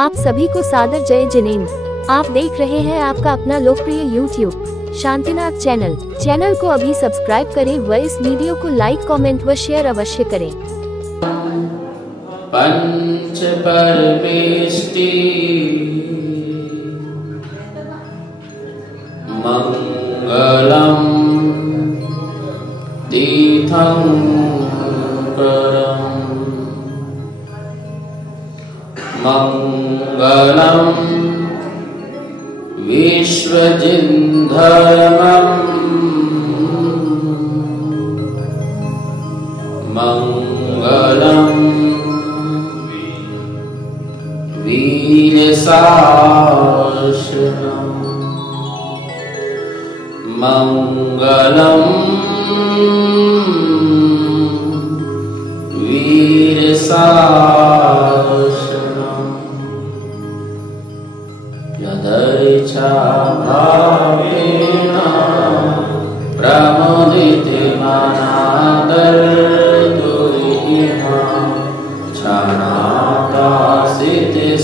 आप सभी को सादर जय जिनेंद्र। आप देख रहे हैं आपका अपना लोकप्रिय YouTube शांतिनाथ चैनल को अभी सब्सक्राइब करें व इस वीडियो को लाइक कमेंट व शेयर अवश्य करें। पंच परमेष्टि मंगलम तीर्थंकरम मंगलम विश्वजिन्धर्मम् मंगलम वीरशासनम् मंगलम वीरशासनम् यदर्चा भावेन प्रमुदिते मनादर्दुरिहा क्षणाकाशिते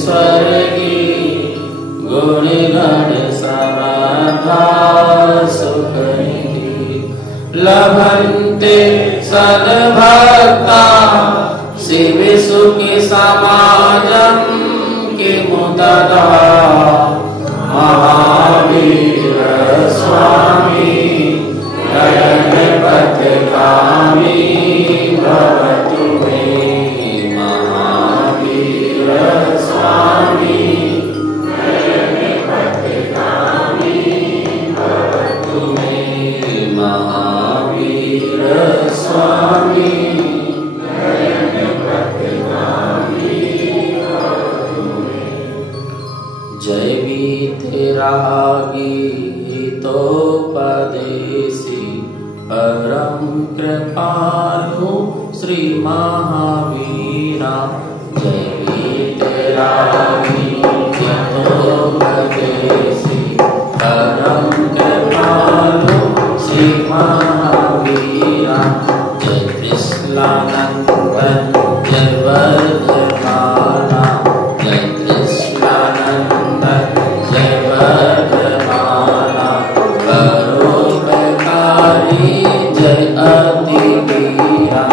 स्वर्गे गुणगण समधा सुखनिधि लभन्ते सद्भक्ता शिव सुखि समाजम् किमुतदा महावीर स्वामी गगनपथगामी भवतु मे महावीर स्वामी गगनपथगामी भवतु मे महावीर स्वामी जय वीतरागी हितोपदेशी परम कृपालु श्री महावीरा जय वीतरागी हितोपदेशी परम कृपालु श्री महावीरा जय कृष्णानंदन जय वर्धमाना जय कृष्णानंदन जय वर्धमाना परोपकारी जय अतिवीरा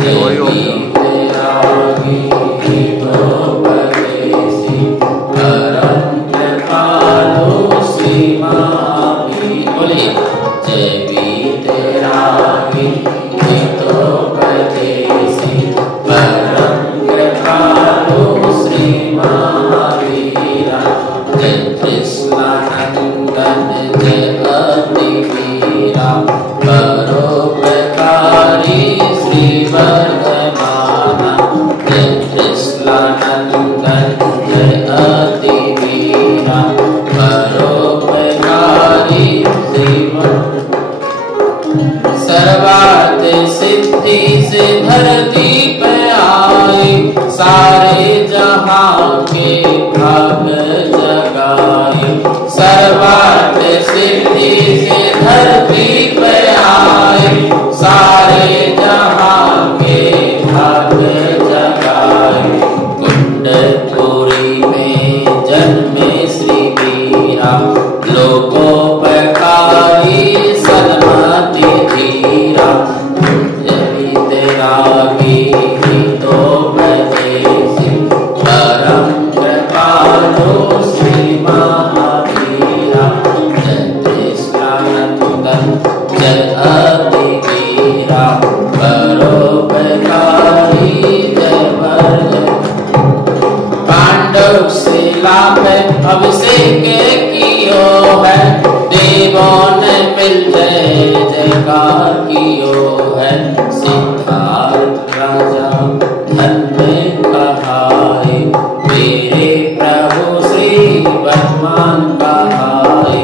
जय वीतरागी हितोपदेशी परम कृपालु श्री महावीर बोलिए जय वीतरागी हितोपदेशी परम कृपालु श्री महावीरा जय कृष्णानंदन जय अतिवीरा परोपकारी श्री वर्धमाना जय कृष्णानंदन जय अतिवीरा परोपकारी श्री सर्वार्थ सिद्धि से धरती पे आई सारे जहां के भाग जगाए सर्वार्थ सिद्धि से धरती पे आई सारे जहां के भाग जगाए कुंडपुरी में जन्मे श्री वीरा लोकोपकारी सन्मति धीरा वीतरागी हितोपदेशी परम कृपालु श्री महावीरा जय कृष्णानंदन जय अतिवीरा परोपकारी जय वर्धमाना पांडव शिला पे अभिषेक कियो है देवों ने मिल जय जयकार कियो है सिद्धार्थ राजा धन में कहाए मेरे प्रभु श्री वर्तमान कहाए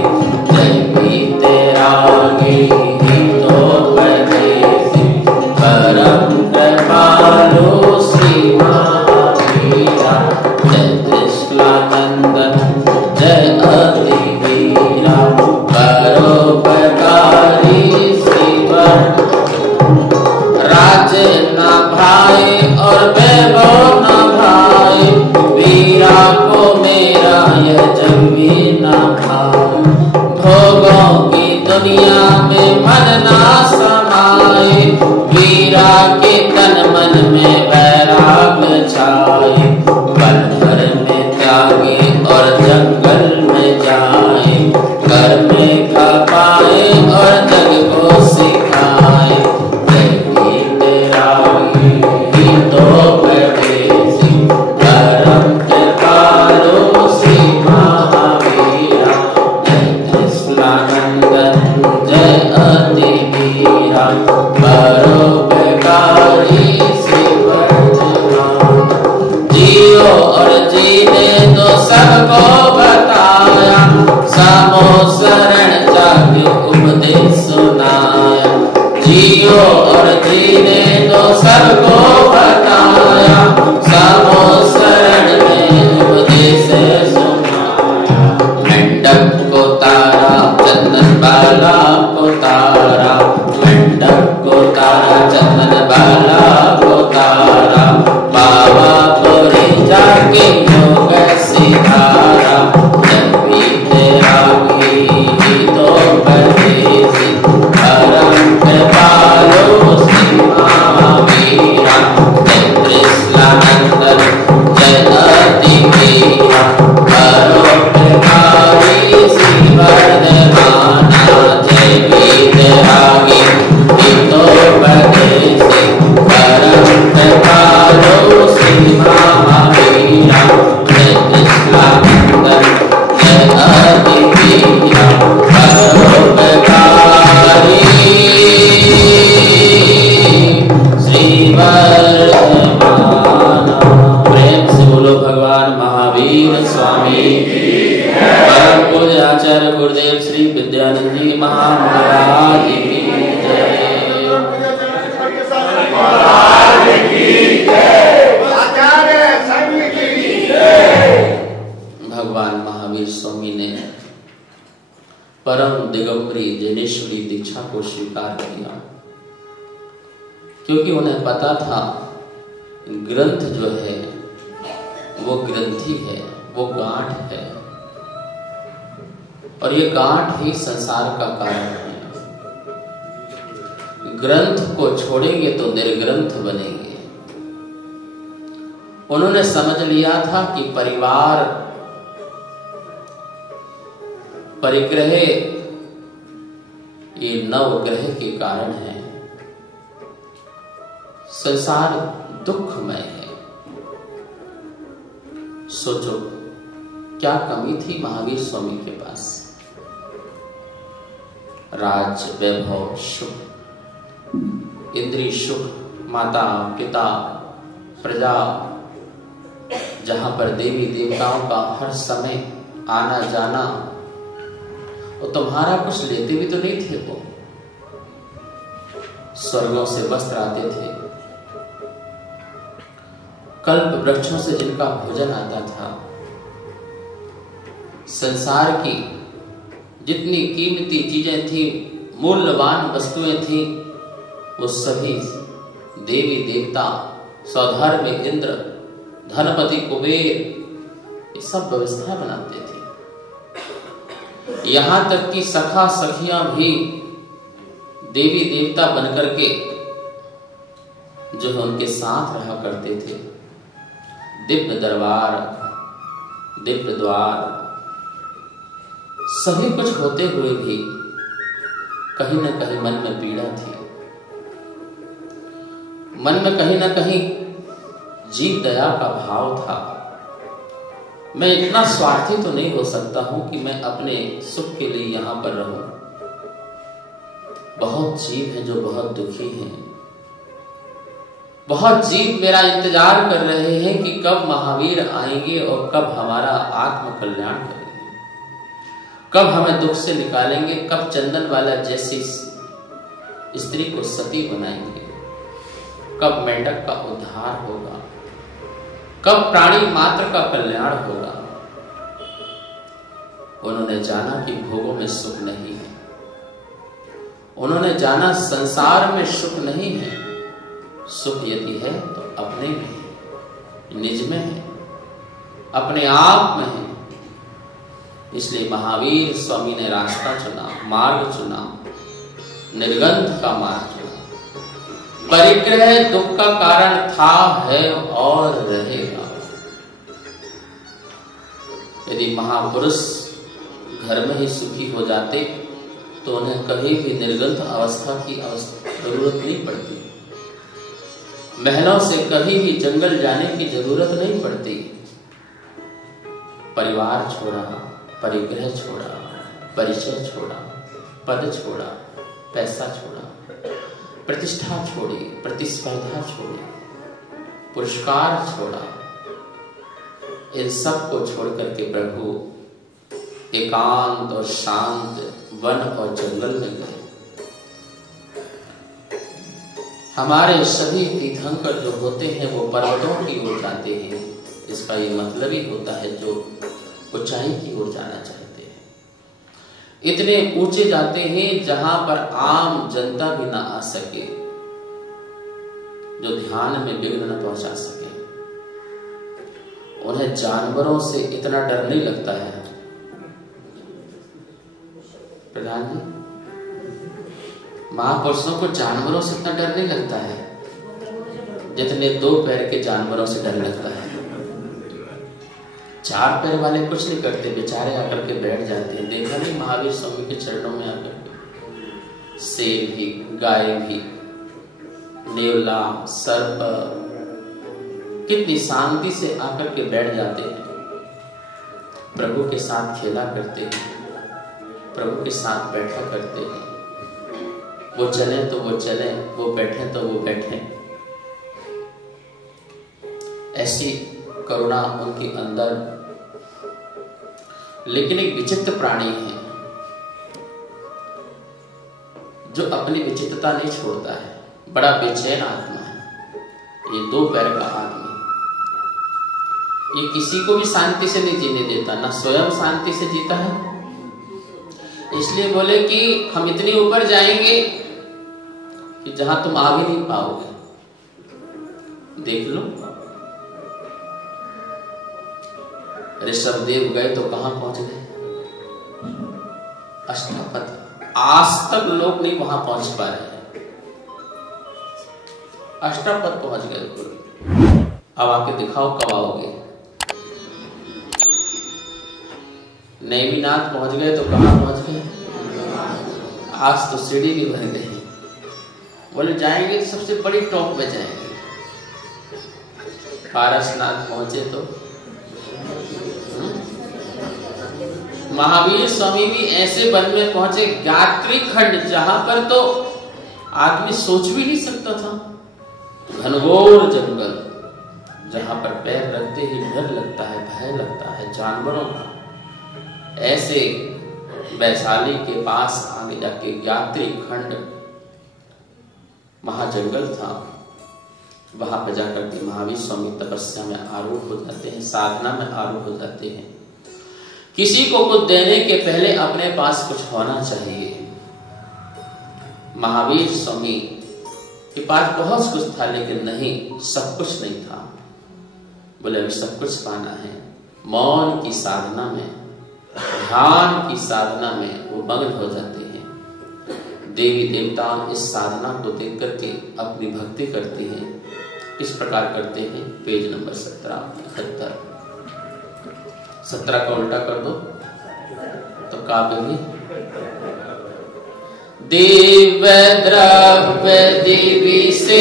जय वीतरागी हितोपदेशी परम कृपालु श्री महावीरा जय कृष्णानंदन जय अतिवीरा परोपकारी श्री राज्य न भाई और वैभव न भाई वीरा को ना समाए, वीरा के तन मन में वैराग छाए। पल भर में त्यागे और जंगल में जाए, घर में खा पाए और जग को सिखाए। जगी तेरागी ही तो परदेसी, परम कृपालु श्री महावीरा। जय कृष्णानंदन जय अति वीरा, परोपकारी श्री वर्धमान। जियो और जीने तो सबको बताया, समो शरण जाके उपदेश सुनाया। जियो और जीने तो सबको बताया, समो शरण में उपदेश सुनाया। मंडप को तारा चंदन बाला को तारा, मंडप को तारा चंदन बाला को तारा। बाबा पुरी जाके योग सिधारा, जब भी तेरागी ही तो परदेसी, परम कृपालु श्री महावीरा। जय कृष्णानंदन जय अति वीरा, परोपकारी श्री वर्धमाना। जय वीतरागी ही तो परदेसी, परम कृपालु श्री महावीरा। जय कृष्णानंदन जय अति वीरा, परोपकारी श्री वर्धमाना। प्रेम से बोलो भगवान महावीर स्वामी परम पूज्य आचार्य गुरुदेव श्री विद्यानंद जी महाराज की जय। भगवान महावीर स्वामी ने परम दिगंबरी जैनेश्वरी दीक्षा को स्वीकार किया, क्योंकि उन्हें पता था ग्रंथ जो है वो ग्रंथि है, वो गांठ है, और ये गांठ ही संसार का कारण है। ग्रंथ को छोड़ेंगे तो निर्ग्रंथ बनेंगे। उन्होंने समझ लिया था कि परिवार परिग्रह ये नवग्रह के कारण है। संसार दुखमय है। सोचो क्या कमी थी महावीर स्वामी के पास। राज वैभव सुख, इंद्रिय सुख, माता पिता प्रजा, जहां पर देवी देवताओं का हर समय आना जाना, और तुम्हारा कुछ लेते भी तो नहीं थे। वो स्वर्गों से वस्त्र आते थे, कल्प वृक्षों से जिनका भोजन आता था। संसार की जितनी कीमती चीजें थी, मूल्यवान वस्तुएं थी, वो सभी देवी देवता, सौधर्म इंद्र, धनपति कुबेर, ये सब व्यवस्था बनाते थे। यहां तक कि सखा सखियां भी देवी देवता बनकर के जो है उनके साथ रहा करते थे। दिव्य दरबार, दिव्य द्वार, सभी कुछ होते हुए भी कहीं न कहीं मन में पीड़ा थी। मन में कहीं न कहीं जीव दया का भाव था। मैं इतना स्वार्थी तो नहीं हो सकता हूं कि मैं अपने सुख के लिए यहां पर रहूं। बहुत जीव हैं जो बहुत दुखी हैं। बहुत जीव मेरा इंतजार कर रहे हैं कि कब महावीर आएंगे और कब हमारा आत्म कल्याण करेंगे, कब हमें दुख से निकालेंगे, कब चंदन वाला जैसी स्त्री को सती बनाएंगे, कब मेंढक का उद्धार होगा, कब प्राणी मात्र का कल्याण होगा। उन्होंने जाना कि भोगों में सुख नहीं है। उन्होंने जाना संसार में सुख नहीं है। सुख यदि है तो अपने में है, निज में है, अपने आप में है। इसलिए महावीर स्वामी ने रास्ता चुना, मार्ग चुना, निर्गंध का मार्ग चुना। परिग्रह दुख का कारण था, है और रहेगा। यदि महापुरुष घर में ही सुखी हो जाते तो उन्हें कभी भी निर्गंध अवस्था की जरूरत नहीं पड़ती। महलों से कभी भी जंगल जाने की जरूरत नहीं पड़ती। परिवार छोड़ा, परिग्रह छोड़ा, परिचय छोड़ा, पद छोड़ा, पैसा छोड़ा, प्रतिष्ठा छोड़ी, प्रतिस्पर्धा छोड़ी, पुरस्कार छोड़ा, इन सब को छोड़ करके प्रभु एकांत और शांत वन और जंगल में गए। हमारे सभी तीर्थंकर जो होते हैं वो पर्वतों की ओर जाते हैं। इसका ये मतलब ही होता है जो ऊंचाई की ओर जाना चाहते हैं। इतने ऊंचे जाते हैं जहां पर आम जनता भी ना आ सके, जो ध्यान में विघ्न न पहुंचा सके। उन्हें जानवरों से इतना डर नहीं लगता है। प्रधान जी, महापुरुषों को जानवरों से इतना डर नहीं लगता है जितने 2 पैर के जानवरों से डर लगता है। 4 पैर वाले कुछ नहीं करते, बेचारे आकर के बैठ जाते हैं। देखा नहीं महावीर स्वामी के चरणों में आकर के शेर भी, गाय भी, नेवला, सर्प कितनी शांति से आकर के बैठ जाते हैं। प्रभु के साथ खेला करते हैं, प्रभु के साथ बैठा करते हैं। वो चले तो वो चले, वो बैठे तो वो बैठे। ऐसी करुणा उनके अंदर। लेकिन एक विचित्र प्राणी है जो अपनी विचित्रता नहीं छोड़ता है। बड़ा बेचैन आत्मा है ये, 2 पैर का आदमी। ये किसी को भी शांति से नहीं जीने देता, ना स्वयं शांति से जीता है। इसलिए बोले कि हम इतनी ऊपर जाएंगे कि जहां तुम आ भी नहीं पाओगे। देख लो, ऋषभदेव गए तो कहां पहुंच गए? अष्टापद। आज तक लोग नहीं वहां पहुंच पा रहे हैं। अष्टापद पहुंच गए। अब आके दिखाओ कब आओगे। नैमीनाथ पहुंच गए तो कहां पहुंच गए? आज तो सीढ़ी भी भर गई। बोले जाएंगे सबसे बड़ी टॉप में जाएंगे। पारसनाथ पहुंचे तो महावीर स्वामी भी ऐसे वन में पहुंचे, गायत्री खंड, जहां पर तो आदमी सोच भी नहीं सकता था। घनघोर जंगल, जहां पर पैर रखते ही डर लगता है, भय लगता है जानवरों का। ऐसे वैशाली के पास आगे जाके गायत्री खंड महाजंगल था। वहां पर जाकर के महावीर स्वामी तपस्या में आरूढ़ हो जाते हैं, साधना में आरूढ़ हो जाते हैं। किसी को कुछ देने के पहले अपने पास कुछ होना चाहिए। महावीर स्वामी के पास बहुत कुछ था, लेकिन नहीं, सब कुछ नहीं था। बोले अभी सब कुछ पाना है। मौन की साधना में, ध्यान की साधना में वो मग्न हो जाते हैं। देवी देवता इस साधना को देख करके अपनी भक्ति करते हैं। किस प्रकार करते हैं? पेज नंबर 17 17 का उल्टा कर दो तो काव्य भी दिव्य द्रव्य देवी से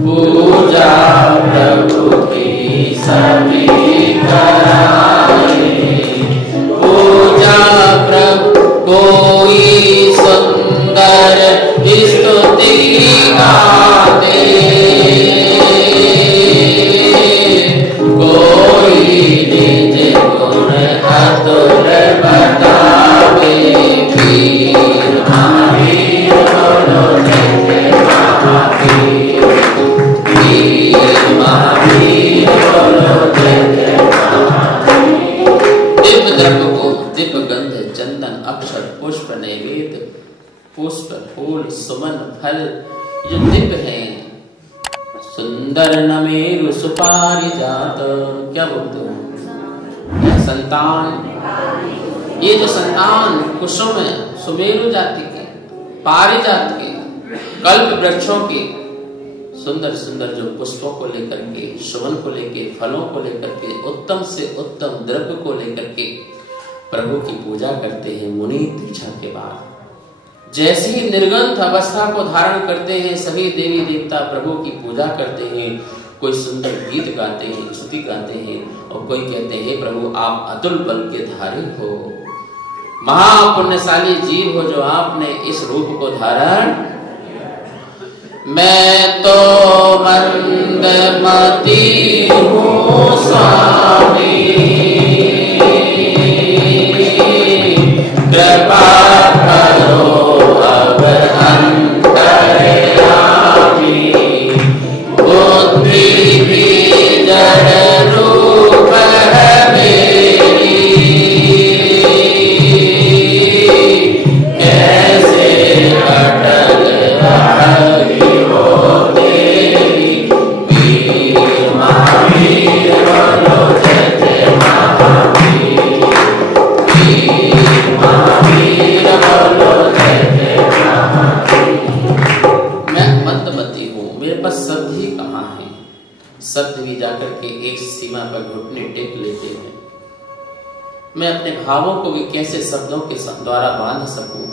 पूजा प्रभु की सभी पूजा प्रभु कोई सुंदर स्तुति गाते, कोई निज गुण अतुल बतावे। वीर महावीर बोलो जय जय महावीर, वीर महावीर बोलो जय जय महावीर। दिव्य द्रव्य को, दिव्य गंध, चंदन, अक्षर, पुष्प, नैवेद्य, पुष्प, फूल, सुमन, फल जो दिव्य है। सुंदर नमेरु सुपारिजात, क्या बोलते हो? संतान, ये जो संतान कुसुम सुमेरु जाति के, पारिजात के, कल्प वृक्षों के सुंदर सुंदर जो पुष्पों को लेकर के, सुवन को लेकर, फलों को लेकर के, उत्तम से उत्तम द्रव्य को लेकर के प्रभु की पूजा करते हैं। मुनि दीक्षा के बाद जैसे ही निर्गंथ अवस्था को धारण करते हैं, सभी देवी देवता प्रभु की पूजा करते हैं। कोई सुंदर गीत गाते हैं, स्तुति गाते हैं, और कोई कहते हैं प्रभु आप अतुल बल के धारी हो, महापुण्यशाली जीव हो जो आपने इस रूप को धारण। मैं तो मंदमती हूँ स्वामी, कृपा करो अब अंतर्यामी, बुद्धि भी जड़ रूप है मेरी, कैसे अटल रही हो तेरी, वीर महावीर बोलो जय जय महावीर, वीर महावीर बोलो जय जय महावीर। मैं मंदमती हूँ, मेरे पास शब्द ही कहाँ है। शब्द भी जाकर के एक सीमा पर घुटने टेक लेते हैं। मैं अपने भावों को भी कैसे शब्दों के द्वारा बांध सकूं।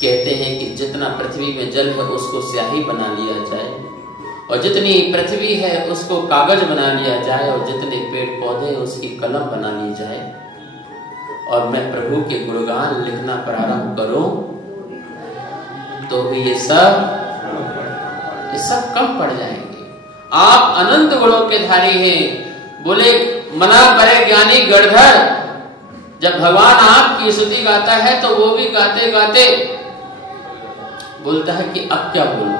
कहते हैं कि जितना पृथ्वी में जल है उसको स्याही बना लिया जाए, और जितनी पृथ्वी है उसको कागज बना लिया जाए, और जितने पेड़ पौधे उसकी कलम बना ली जाए, और मैं प्रभु के गुणगान लिखना प्रारंभ करूं तो भी ये सब कम पड़ जाएंगे। आप अनंत गुणों के धारी हैं। बोले मना करे ज्ञानी गढ़धर, जब भगवान आपकी स्तुति गाता है तो वो भी गाते गाते बोलता है कि अब क्या बोलूं,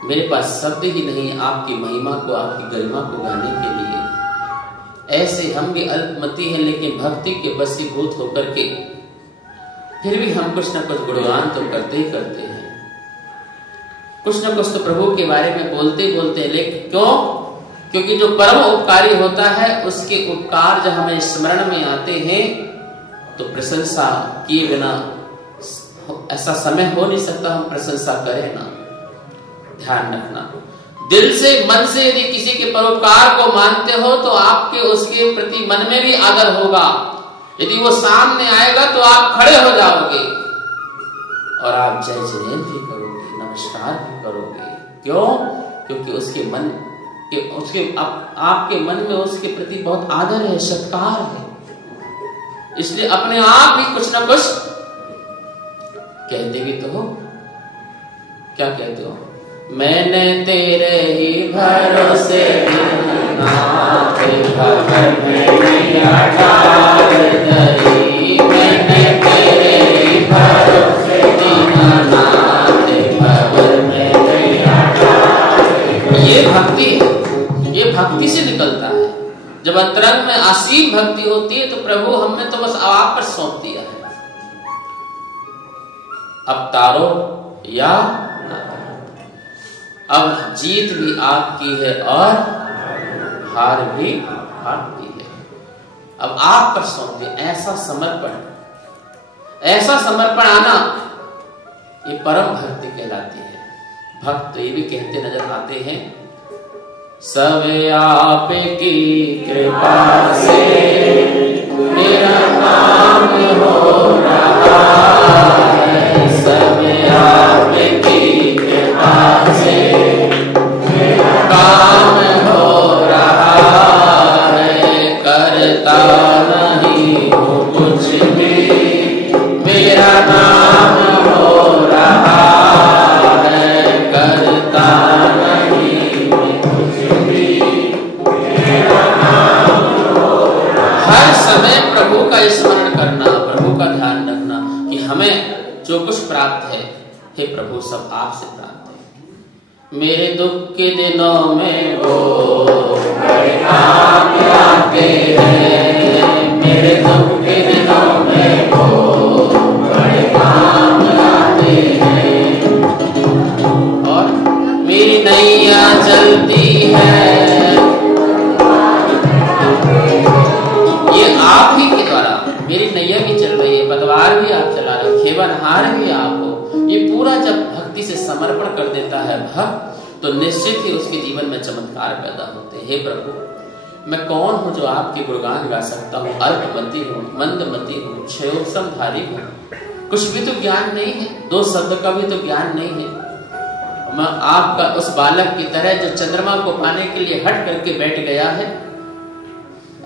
मेरे पास शब्द ही नहीं आपकी महिमा को, आपकी गरिमा को गाने के लिए। ऐसे हम भी अल्पमति हैं, लेकिन भक्ति के वशीभूत होकर के फिर भी हम कुछ न कुछ गुणगान तो करते ही करते हैं, कुछ न कुछ तो प्रभु के बारे में बोलते ही बोलते हैं। लेकिन क्यों? क्योंकि जो परम उपकारी होता है उसके उपकार जब हमें स्मरण में आते हैं तो प्रशंसा किए बिना ऐसा समय हो नहीं सकता हम प्रशंसा करें ना। ध्यान रखना, दिल से मन से यदि किसी के परोपकार को मानते हो तो आपके उसके प्रति मन में भी आदर होगा। यदि वो सामने आएगा तो आप खड़े हो जाओगे और आप जय जयंत भी करोगे, नमस्कार भी करोगे। क्यों? क्योंकि उसके मन आपके मन में उसके प्रति बहुत आदर है, सत्कार है। इसलिए अपने आप भी कुछ ना कुछ कहते भी तो हो। क्या कहते हो? मैंने तेरे ही भरोसे मैंने तेरे ही भरोसे ये भक्ति है, ये भक्ति से निकलता है। जब अंतरंग में असीम भक्ति होती है तो प्रभु हमने तो बस आप पर सौंप दिया है, अब तारो या अब जीत भी आपकी है और हार भी आपकी है, अब आप पर सौंप दिया। ऐसा समर्पण आना ये परम भक्ति कहलाती है। भक्त ये भी कहते नजर आते हैं, सब आप की कृपा से मेरा काम हो रहा है, सब आप की कृपा से मेरा काम हो रहा है, करता नहीं हूँ कुछ भी मेरा नाम हो रहा है, करता नहीं कुछ भी मेरा नाम हो रहा है। हर समय प्रभु का स्मरण करना, प्रभु का ध्यान रखना कि हमें जो कुछ प्राप्त है, हे प्रभु सब आपसे प्राप्त है। मेरे दुख के दिनों में वो बड़े काम आते हैं, मेरे दुख के दिनों में वो बड़े काम आते हैं, और मेरी नैया चलती है आप ही के द्वारा मेरी नैया भी चल रही है, पतवार भी आप चला रहे हो, खेवनहार भी आप हो। ये पूरा जब भक्ति से समर्पण कर देता है भक्त, तो निश्चित ही उसके जीवन में चमत्कार पैदा होते हैं। हे प्रभु, मैं कौन हूँ जो आपके गुणगान गा सकता हूँ? अल्पमति हूँ, मंदमति हूँ, क्षयोपमधारी हूँ, कुछ भी तो ज्ञान नहीं है, 2 शब्द का भी तो ज्ञान नहीं है। मैं आपका उस बालक की तरह जो चंद्रमा को पाने के लिए हट करके बैठ गया है,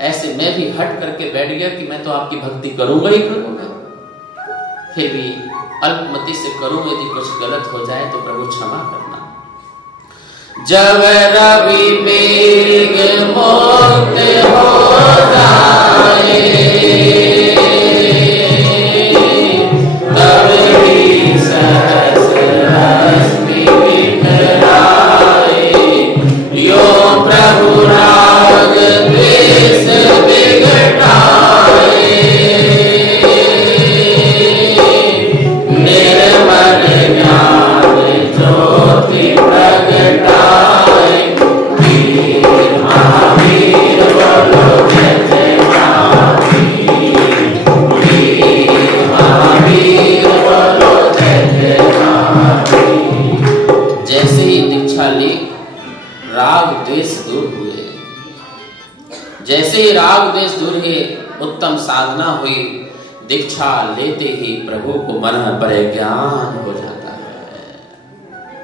ऐसे मैं भी हट करके बैठ गया कि मैं तो आपकी भक्ति करूंगा ही करूंगा। फिर भी अल्पमति से करूं, यदि कुछ गलत हो जाए तो प्रभु क्षमा करना। जब रवि मेघ मुक्त हो जाए, तब ही सहस रश्मि बिखराए, यो प्रभु राग द्वेष बिगटाए, निर्मल ज्ञान ज्योति प्रगटाए, वीर महावीर बोलो जय जय महावीर, वीर महावीर बोलो जय जय महावीर। जैसे ही दीक्षा ली, राग द्वेष दूर हुए। जैसे ही राग द्वेष दूर हुए, उत्तम साधना हुई, दीक्षा लेते ही प्रभु को मन पर ज्ञान हो जाता है।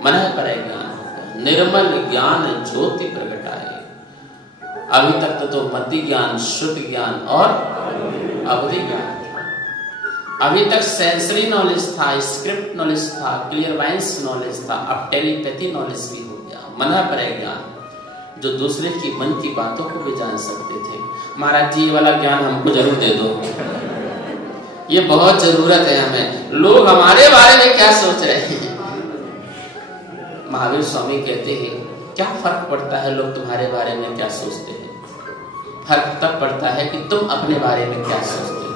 मन पर ज्ञान होता है, निर्मल ज्ञान ज्योति प्रगटाए। अभी तक तो मति ज्ञान, श्रुति ज्ञान और अवधि ज्ञान था। अभी तक सेंसरी नॉलेज था, स्क्रिप्ट नॉलेज था, क्लियरवाइंस नॉलेज था, अब टेलीपैथी नॉलेज भी हो गया। मन पर ज्ञान, जो दूसरे की मन की बातों को भी जान सकते थे। महाराज जी, ये वाला ज्ञान हमको जरूर दे दो, ये बहुत जरूरत है हमें। लोग हमारे बारे में क्या सोच रहे हैं? महावीर स्वामी कहते हैं, क्या फर्क पड़ता है लोग तुम्हारे बारे में क्या सोचते हैं? फर्क तब पड़ता है कि तुम अपने बारे में क्या सोचते हो।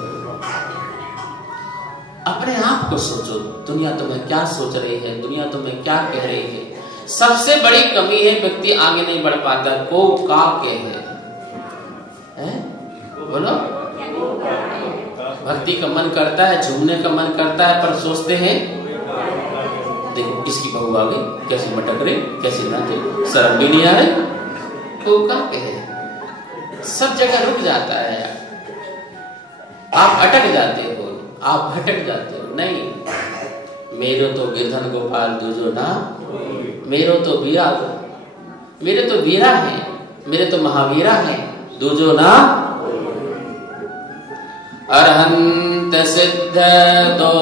अपने आप को सोचो, दुनिया तुम्हें क्या सोच रही है, दुनिया तुम्हें क्या कह रही है। सबसे बड़ी कमी है, व्यक्ति आगे नहीं बढ़ पाता। को का के है? बोलो। भक्ति का मन करता है, झूमने का मन करता है, पर सोचते हैं देखो किसकी बहू आ गई, कैसे मटक रही, कैसे नाचे, शर्म भी नहीं आ रही। को का के है? सब जगह रुक जाता है, आप अटक जाते हो, आप भटक जाते हो। नहीं, मेरो तो गिरधन गोपाल दूजो ना, मेरो तो वीरा, मेरे तो वीरा है, मेरे तो महावीरा है, दूजो ना। अरहंत सिद्ध दो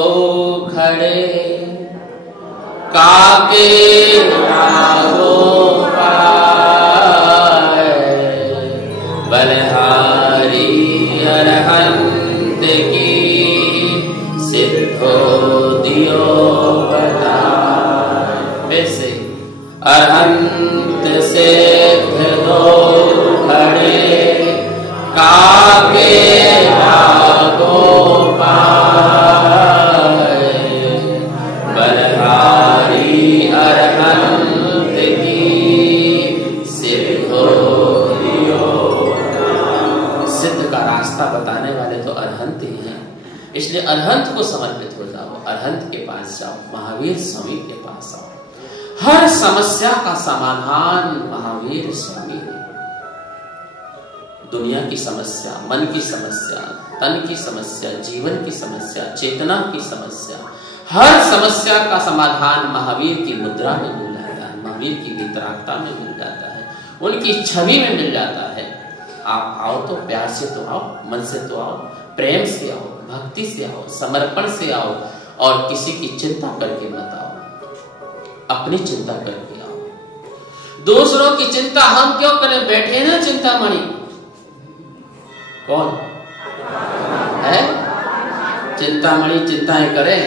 खड़े, काके लागो पाए, बलहारी अरहंत की सिद्धो दियो बताए। वैसे अरहंत सिद्ध दो खड़े, काके लागो पाए, बलहारी अरहंत की सिद्धो दियो। सिद्ध का रास्ता बताने वाले तो अरहंत ही हैं, इसलिए अरहंत को समर्पित हो जाओ, अरहंत के पास जाओ, महावीर स्वामी के पास आओ। हर समस्या का समाधान महावीर स्वामी है। दुनिया की समस्या, मन की समस्या, तन की समस्या, जीवन की समस्या, चेतना की समस्या, हर समस्या का समाधान महावीर की मुद्रा में मिल जाता है, महावीर की वितरागता में मिल जाता है, उनकी छवि में मिल जाता है। आप आओ तो प्यार से तो आओ, मन से तो आओ, प्रेम से आओ, भक्ति से आओ, समर्पण से आओ, और किसी की चिंता करके मत आओ, अपनी चिंता करके आओ। दूसरों की चिंता हम क्यों करें? बैठे ना चिंतामणि, कौन है? चिंतामणि चिंताएं करें,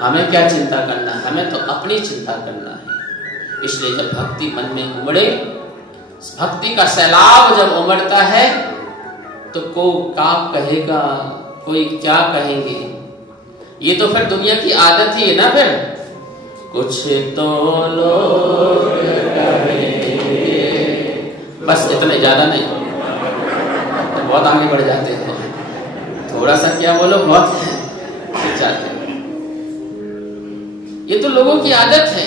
हमें क्या चिंता करना है? हमें तो अपनी चिंता करना है। इसलिए जब भक्ति मन में उमड़े, भक्ति का सैलाब जब उमड़ता है, तो कोई क्या कहेगा, कोई क्या कहेंगे, ये तो फिर दुनिया की आदत ही है ना। फिर कुछ तो लोग कहेंगे, बस इतने, ज्यादा नहीं, तो बहुत आगे बढ़ जाते हैं। थोड़ा सा क्या बोलो बहुत जाते हैं। ये तो लोगों की आदत है।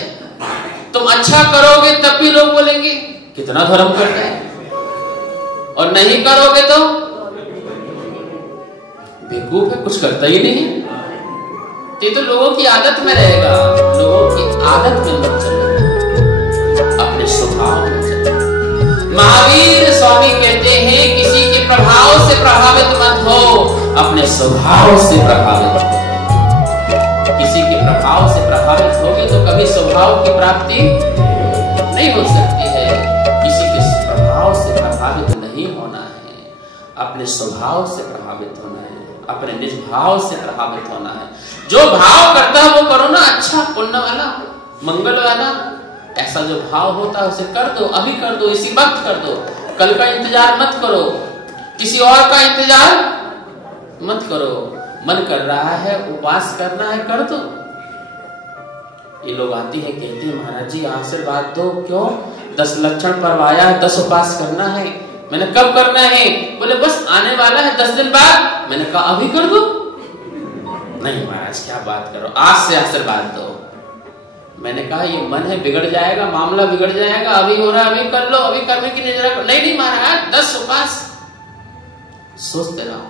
तुम अच्छा करोगे तब भी लोग बोलेंगे कितना धर्म करता है, और नहीं करोगे तो बेवकूफ है, कुछ करता ही नहीं। ये तो लोगों की आदत में रहेगा। लोगों की आदत में मत चलो, अपने स्वभाव में चलो। महावीर स्वामी कहते हैं किसी के प्रभाव से प्रभावित मत हो, अपने स्वभाव से प्रभावित हो। किसी के प्रभाव से प्रभावित होगे तो कभी स्वभाव की प्राप्ति नहीं हो सकती है। किसी के प्रभाव से प्रभावित नहीं होना है, अपने स्वभाव से प्रभावित होना है, अपने निज भाव से प्रभावित होना है। जो भाव करता है वो करो ना, अच्छा पुण्य वाला, मंगल वाला। ऐसा जो भाव होता है उसे कर दो, अभी कर दो, इसी वक्त कर दो। कल का इंतजार मत करो, किसी और का इंतजार मत करो। मन कर रहा है, उपवास करना है, कर दो। ये लोग आती है, कहते हैं महाराज जी आशीर्वाद दो। क्यों? 10 लक्षण पर्व आया है, 10 उपवास करना है। मैंने कब करना है? बोले बस आने वाला है 10 दिन बाद। मैंने कहा अभी कर दो। नहीं महाराज क्या बात करो, आज से आशीर्वाद दो। मैंने कहा ये मन है, बिगड़ जाएगा, मामला बिगड़ जाएगा। अभी हो रहा है, अभी कर लो, अभी करने की नहीं जरा। नहीं महाराज 10 उपवास। सोचते रहो,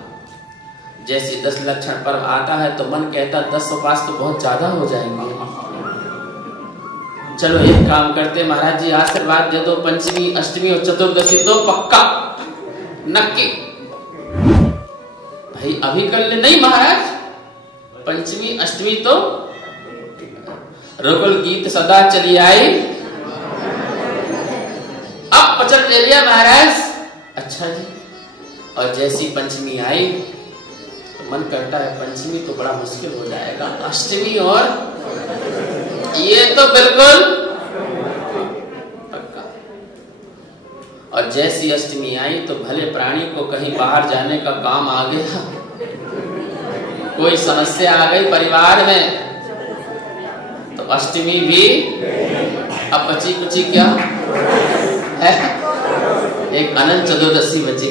जैसे 10 लक्षण पर्व आता है तो मन कहता 10 उपवास तो बहुत ज्यादा हो जाएंगे। चलो एक काम करते महाराज जी आशीर्वाद दे दो, पंचमी अष्टमी और चतुर्दशी तो पक्का नक्की। भाई अभी कर ले। नहीं महाराज पंचमी अष्टमी तो रघुल गीत सदा चली आई, अब पचड़ ले लिया महाराज। अच्छा जी। और जैसी पंचमी आई तो मन करता है पंचमी तो बड़ा मुश्किल हो जाएगा, अष्टमी और ये तो बिल्कुल पक्का। और जैसी अष्टमी आई तो भले प्राणी को कहीं बाहर जाने का काम आ गया, कोई समस्या आ गई परिवार में, तो अष्टमी भी अब बची कुची क्या है, एक अनंत चतुर्दशी बची।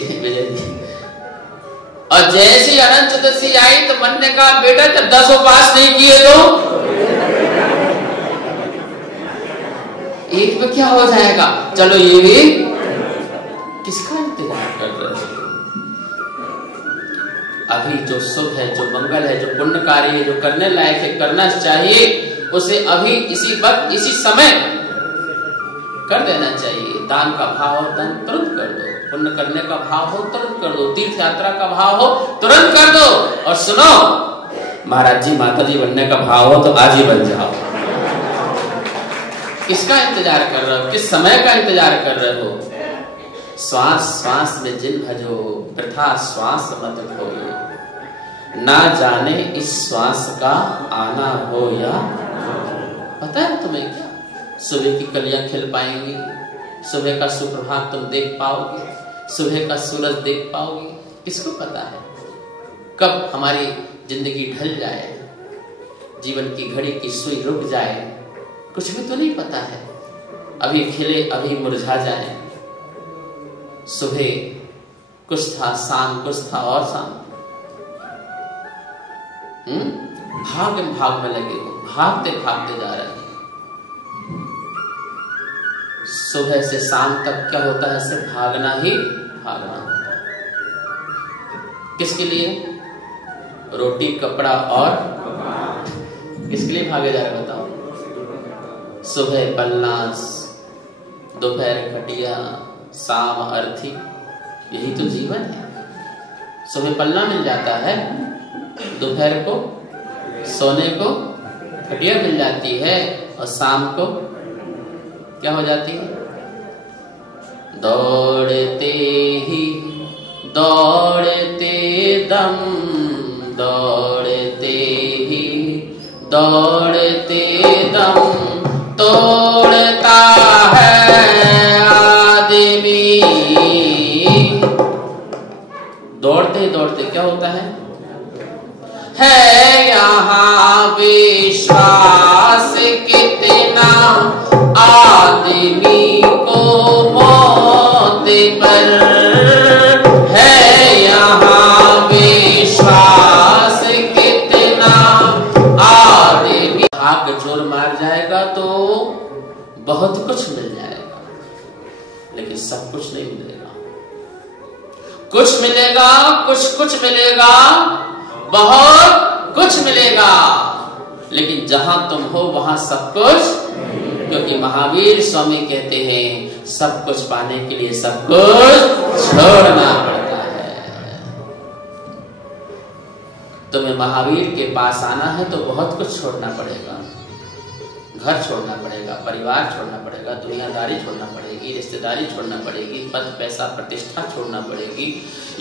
और जैसी अनंत चतुर्दशी आई तो मन ने कहा बेटा जब 10 उपवास नहीं किए तो एक में क्या हो जाएगा। चलो ये भी किसका इंतजार कर रहे हो? अभी जो शुभ है, जो मंगल है, जो पुण्य कार्य है, जो करने लायक है, करना चाहिए, उसे अभी इसी वक्त इसी समय कर देना चाहिए। दान का भाव हो तुरंत कर दो, पुण्य करने का भाव हो तुरंत कर दो, तीर्थ यात्रा का भाव हो तुरंत कर दो। और सुनो महाराज जी माता जी बनने का भाव हो तो आज ही बन जाओ। किसका इंतजार कर रहे हो? किस समय का इंतजार कर रहे हो? श्वास श्वास में जिन भजो, वृथा श्वास मत खोयो, ना जाने इस श्वास का आना हो या। पता है तुम्हें क्या? सुबह की कलियां खिल पाएंगी, सुबह का सुप्रभात तुम देख पाओगे, सुबह का सूरज देख पाओगे? किसको पता है कब हमारी जिंदगी ढल जाए, जीवन की घड़ी की सुई रुक जाए, कुछ भी तो नहीं पता है। अभी खिले अभी मुरझा जाए। सुबह कुछ था, शाम कुछ था, और शाम भाग में लगे हो, भागते भागते जा रहे हैं। सुबह से शाम तक क्या होता है? सिर्फ भागना ही भागना होता है। किसके लिए? रोटी कपड़ा और किसके लिए भागे जा रहे बताओ? सुबह पलना, दोपहर खटिया, शाम अर्थी, यही तो जीवन है। सुबह पलना मिल जाता है, दोपहर को सोने को खटिया मिल जाती है, और शाम को क्या हो जाती है? दौड़ते ही दौड़ते दम, दौड़ते ही दौड़ते दम तोड़ता है आदमी। दौड़ते दौड़ते क्या होता है यहाँ विश्वास कितना आदमी को मौत पर है, यहाँ विश्वास बहुत कुछ मिल जाएगा, लेकिन सब कुछ नहीं मिलेगा। कुछ मिलेगा, कुछ मिलेगा, बहुत कुछ मिलेगा, लेकिन जहां तुम हो वहां सब कुछ, क्योंकि महावीर स्वामी कहते हैं सब कुछ पाने के लिए सब कुछ छोड़ना पड़ता है। तुम्हें महावीर के पास आना है तो बहुत कुछ छोड़ना पड़ेगा। घर छोड़ना पड़ेगा, परिवार छोड़ना पड़ेगा, दुनियादारी छोड़ना पड़ेगी, रिश्तेदारी छोड़ना पड़ेगी, पद पैसा प्रतिष्ठा छोड़ना पड़ेगी,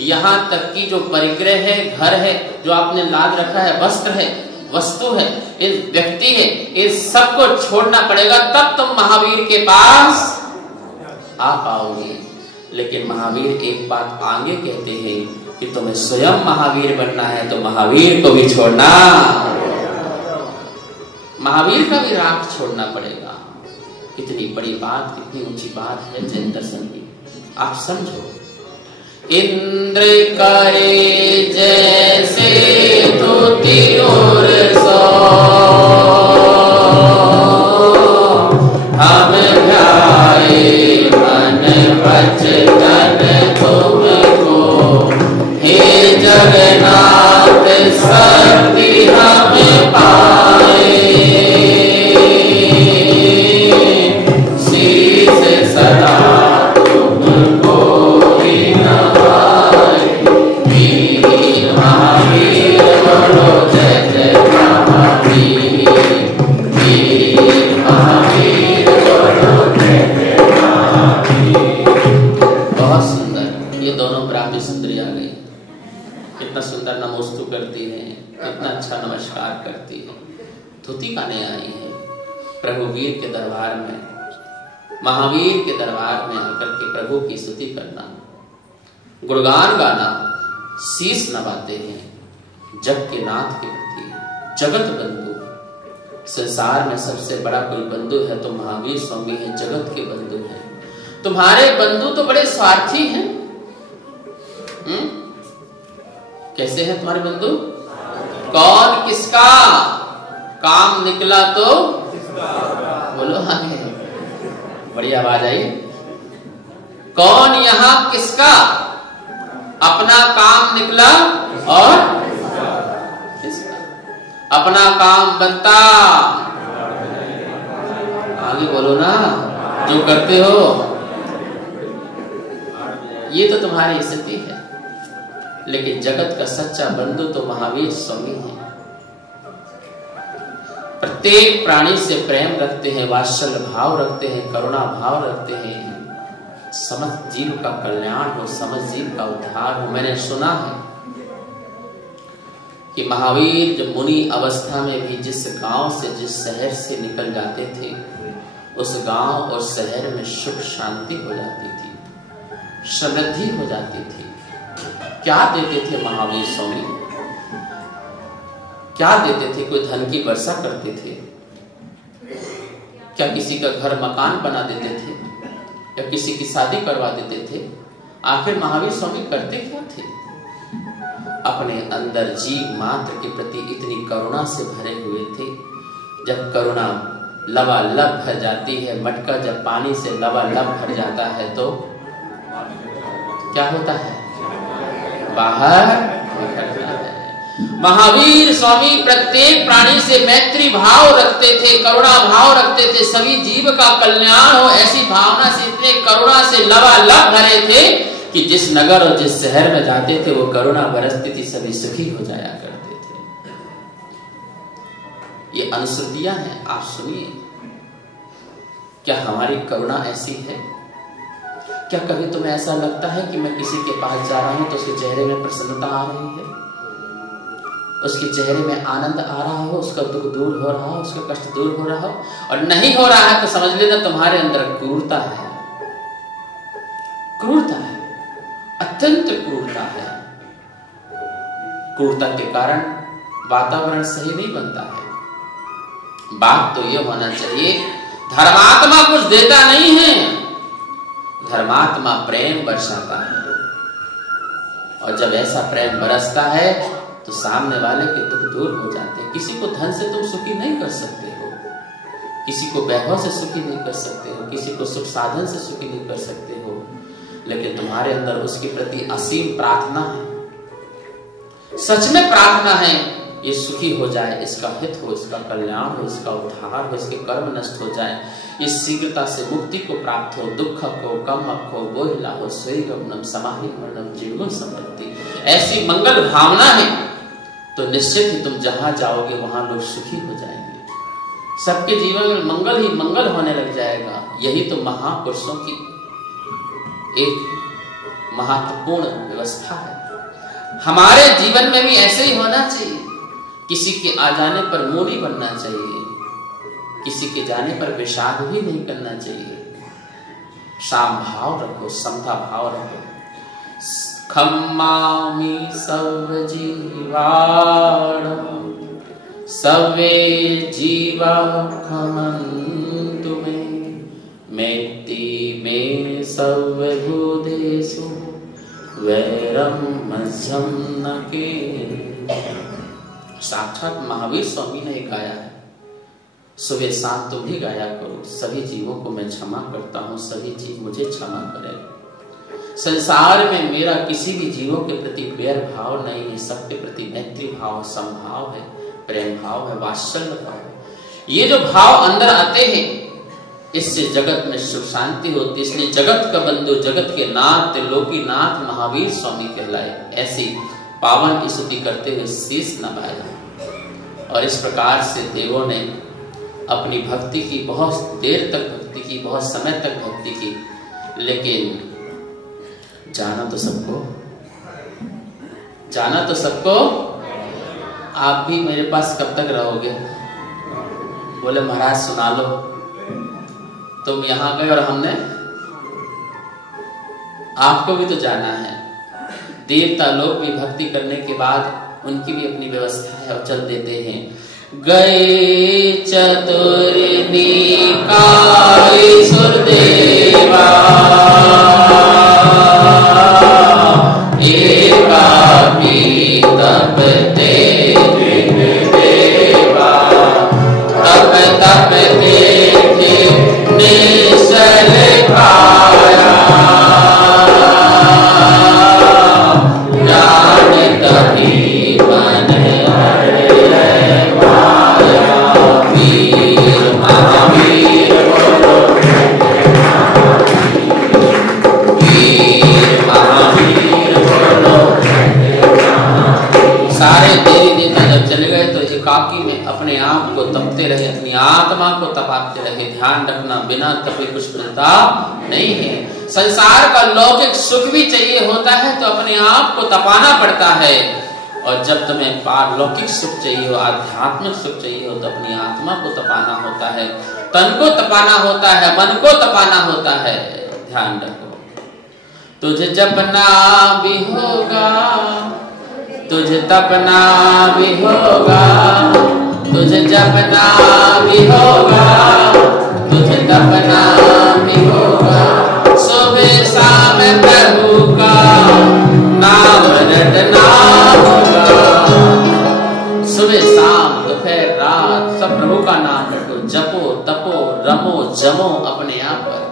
यहाँ तक कि जो परिग्रह है, घर है, जो आपने लाद रखा है, वस्त्र है, वस्तु है, इस व्यक्ति है, इस सब को छोड़ना पड़ेगा, तब तुम महावीर के पास आ पाओगे। लेकिन महावीर एक बात आगे कहते हैं कि तुम्हें स्वयं महावीर बनना है तो महावीर को भी छोड़ना, महावीर का भी राग छोड़ना पड़ेगा। कितनी बड़ी बात, कितनी ऊंची बात है जैन दर्शन की, आप समझो। इंद्र करे जैसे धोती और सो, हम ध्याए मन वचन तुमको, हे जगन्नाथ शक्ति हमें पाए, शीश सदा तुमको ही नवाए, वीर महावीर बोलो जय जय महावीर, वीर महावीर बोलो जय जय महावीर। बहुत सुंदर, ये दोनों ब्राह्मी सुंदरी आ गई, कितना सुंदर नमोस्तु करती है, कितना अच्छा नमस्कार करती है, धोती काने आई है प्रभु वीर के दरबार में, महावीर के दरबार में आकर के प्रभु की स्तुति करना, गुणगान गाना, शीश नवाते हैं जग के नाथ के प्रति, जगत बंधु। संसार में सबसे बड़ा कोई बंधु है तो महावीर स्वामी है, जगत के बंधु हैं। तुम्हारे बंधु तो बड़े स्वार्थी हैं। कैसे हैं तुम्हारे बंधु? कौन किसका काम निकला तो बोलो आगे, बड़ी आवाज आई। कौन यहां किसका अपना काम निकला और किसका अपना काम बनता, आगे बोलो ना, जो करते हो। ये तो तुम्हारी स्थिति है, लेकिन जगत का सच्चा बंधु तो महावीर स्वामी है। प्रत्येक प्राणी से प्रेम रखते हैं, वात्सल्य भाव रखते हैं, करुणा भाव रखते हैं, समस्त जीव का कल्याण हो, समस्त जीव का उद्धार हो। मैंने सुना है कि महावीर जब मुनि अवस्था में भी जिस गांव से, जिस शहर से निकल जाते थे, उस गांव और शहर में सुख शांति हो जाती थी, समृद्धि हो जाती थी। क्या देते थे महावीर स्वामी? क्या देते थे? कोई धन की वर्षा करते थे क्या? किसी का घर मकान बना देते थे या किसी की शादी करवा देते थे? आखिर महावीर स्वामी करते क्या थे? अपने अंदर जीव मात्र के प्रति इतनी करुणा से भरे हुए थे। जब करुणा लबालब भर जाती है, मटका जब पानी से लबालब भर जाता है तो क्या होता है? बाहर निकलता है। महावीर स्वामी प्रत्येक प्राणी से मैत्री भाव रखते थे, करुणा भाव रखते थे, सभी जीव का कल्याण हो ऐसी भावना से, इतने करुणा से लबालब भरे थे कि जिस नगर और जिस शहर में जाते थे वो करुणा बरसती थी, सभी सुखी हो जाया करते थे। ये अनुश्रुतियां हैं, आप सुनिए। क्या हमारी करुणा ऐसी है? क्या कभी तुम्हें ऐसा लगता है कि मैं किसी के पास जा रहा हूं तो उसके चेहरे में प्रसन्नता आ रही है, उसके चेहरे में आनंद आ रहा हो, उसका दुख दूर हो रहा हो, उसका कष्ट दूर हो रहा हो? और नहीं हो रहा है तो समझ लेना तुम्हारे अंदर क्रूरता है, क्रूरता है, अत्यंत क्रूरता है। क्रूरता के कारण वातावरण सही नहीं बनता है। बात तो यह होना चाहिए, धर्मात्मा कुछ देता नहीं है, धर्मात्मा प्रेम बरसाता है। और जब ऐसा प्रेम बरसता है तो सामने वाले के दुख दूर हो जाते हैं। किसी को धन से तुम सुखी नहीं कर सकते हो, किसी को वैभव से सुखी नहीं कर सकते हो, किसी को सुख साधन से सुखी नहीं कर सकते हो, लेकिन तुम्हारे अंदर उसके प्रति असीम प्रार्थना है, सच में प्रार्थना है ये सुखी हो जाए, इसका हित हो, इसका कल्याण हो, इसका उद्धार हो, इसके कर्म नष्ट हो जाए, इस शीघ्रता से मुक्ति को प्राप्त हो, दुख को कम हो, बोहिला हो, स्वर्गमनम समाहि मरणम जीवन संपत्ति, ऐसी मंगल भावना है तो निश्चित ही तुम जहां जाओगे वहां लोग सुखी हो जाएंगे, सबके जीवन में मंगल ही मंगल होने लग जाएगा। यही तो महापुरुषों की एक महत्वपूर्ण व्यवस्था है। हमारे जीवन में भी ऐसे ही होना चाहिए। किसी के आ जाने पर मुंह नहीं बनना चाहिए, किसी के जाने पर विषाद भी नहीं करना चाहिए। साम भाव रखो, समता भाव रखो। खम्मामि सब जीवाण सवे जीवा खमन्तु मे मेत्ति मे सर्वभूतेषु वैरम मध्यम न के। साक्षात महावीर स्वामी ने गाया है, सुबह शाम तुम भी गाया करो, सभी जीवों को मैं क्षमा करता हूँ, सभी जीव मुझे क्षमा करें। संसार में मेरा किसी भी जीवों के प्रति वैर भाव नहीं है, सबके प्रति मैत्री भाव, समभाव है, प्रेम भाव है, वात्सल्य भाव। ये जो भाव अंदर आते हैं इससे जगत में सुख शांति होती। इसलिए जगत का बंधु, जगत के नाथ, त्रिलोकी नाथ महावीर स्वामी कहलाए। ऐसी पावन स्तुति करते हुए शीश नवाया। और इस प्रकार से देवों ने अपनी भक्ति की, बहुत देर तक भक्ति की, बहुत समय तक भक्ति की, लेकिन जाना तो सबको, जाना तो सबको। आप भी मेरे पास कब तक रहोगे? बोले महाराज सुना लो। तुम यहां गए और हमने, आपको भी तो जाना है। देवता लोग भी भक्ति करने के बाद उनकी भी अपनी व्यवस्था है और चल देते हैं। गए चतुर निकाय सुरदेवा एकाकी तपते देवा, तप तप देखे निश्चल काया, ज्ञान तभी मन हरे माया। वीर महावीर बोलो, वीर महावीर बोलो। सारे देवी देवता जब चले गए तो एकाकी में अपने आप को तपते रहे, अपनी आत्मा को तपाते रहे। ध्यान रखना, बिना तपे कुछ मिलता नहीं है। संसार का लौकिक सुख भी चाहिए होता है तो अपने आप को तपाना पड़ता है, और जब तुम्हें पारलौकिक सुख चाहिए हो, आध्यात्मिक सुख चाहिए हो, तो अपनी आत्मा को तपाना होता है, तन को तपाना होता है, मन को तपाना होता है। ध्यान रखो, तुझे जपना भी होगा, तुझे तपना भी होगा, तुझे जपना भी होगा, तुझे तपना भी होगा। सुबह शाम प्रभु का नाम रटना होगा। सुबह शाम दोपहर रात सब प्रभु का नाम रटो, जपो, तपो, रमो, जमो अपने आप पर,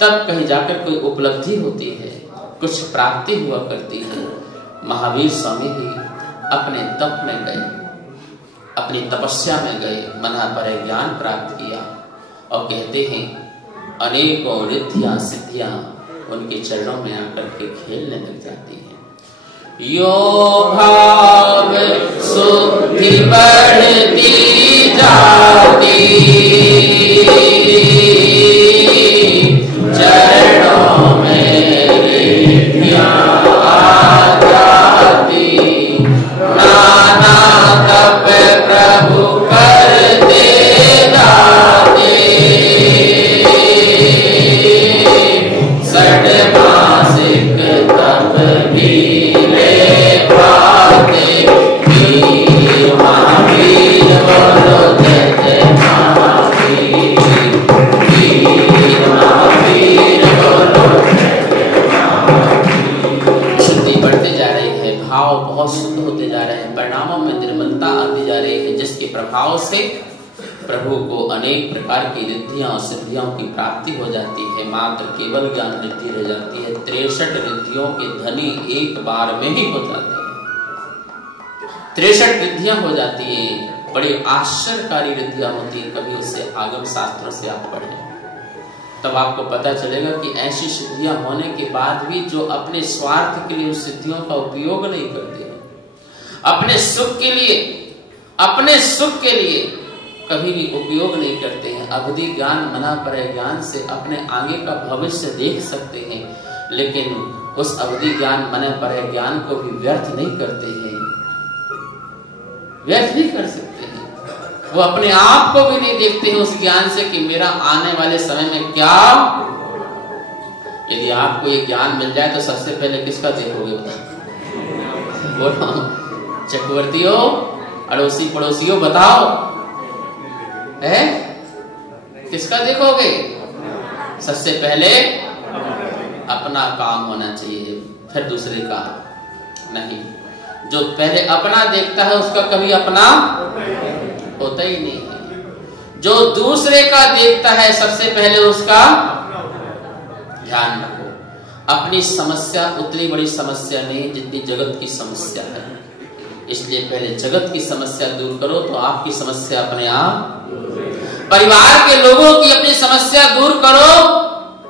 तब कहीं जाकर कोई उपलब्धि होती है, कुछ प्राप्ति हुआ करती है। महावीर स्वामी भी अपने तप में गए, अपनी तपस्या में गए, मना पर ज्ञान प्राप्त किया, और कहते हैं अनेकों रिद्धियां सिद्धियां उनके चरणों में आकर के खेलने लग जाती हैं। यो भाव शुद्धि बढ़ती जाती, चरणों में रिद्धियां आ जाती, नाना तप प्रभु करते जाते, सठ मासिक तप भी ले पाते। वीर महावीर बोलो जय जय महावीर, वीर महावीर बोलो जय जय महावीर। शुद्धि बढ़ते जा रही है, भाव बहुत शुद्ध होते जा रहे हैं, परिणामों में निर्मलता आती जा रही है, जिसके प्रभाव से प्रभु प्रभु को अनेक प्रकार की रिद्धियां और सिद्धियों की प्राप्ति हो जाती है, मात्र केवल ज्ञान रिद्धि रह जाती है। 63 रिद्धियों के धनी एक बार में ही हो जाते हैं। 63 रिद्धियां हो जाती है, बड़ी आश्चर्यकारी रिद्धियां होती है। कभी उससे आगम शास्त्रों से आप पढ़ें तब आपको पता चलेगा कि ऐसी सिद्धियां होने के बाद भी जो अपने स्वार्थ के लिए उस सिद्धियों का उपयोग नहीं करते, अपने सुख के लिए कभी भी उपयोग नहीं करते हैं। अवधि ज्ञान मना परे ज्ञान से अपने आगे का भविष्य देख सकते हैं, लेकिन उस अवधि ज्ञान मना परे ज्ञान को भी व्यर्थ नहीं करते हैं, व्यर्थ नहीं कर सकते हैं। वो अपने आप को भी नहीं देखते हैं उस ज्ञान से कि मेरा आने वाले समय में क्या। यदि आपको ये ज्ञान मिल जाए तो सबसे पहले किसका देखोगे? बोलो, चक्रवर्तियों, अड़ोसी पड़ोसियों, बताओ है किसका देखोगे? सबसे पहले अपना काम होना चाहिए, फिर दूसरे का नहीं। जो पहले अपना देखता है उसका कभी अपना होता ही नहीं है। जो दूसरे का देखता है सबसे पहले उसका ध्यान रखो। अपनी समस्या उतनी बड़ी समस्या नहीं जितनी जगत की समस्या है, इसलिए पहले जगत की समस्या दूर करो तो आपकी समस्या अपने आप। परिवार के लोगों की अपनी समस्या दूर करो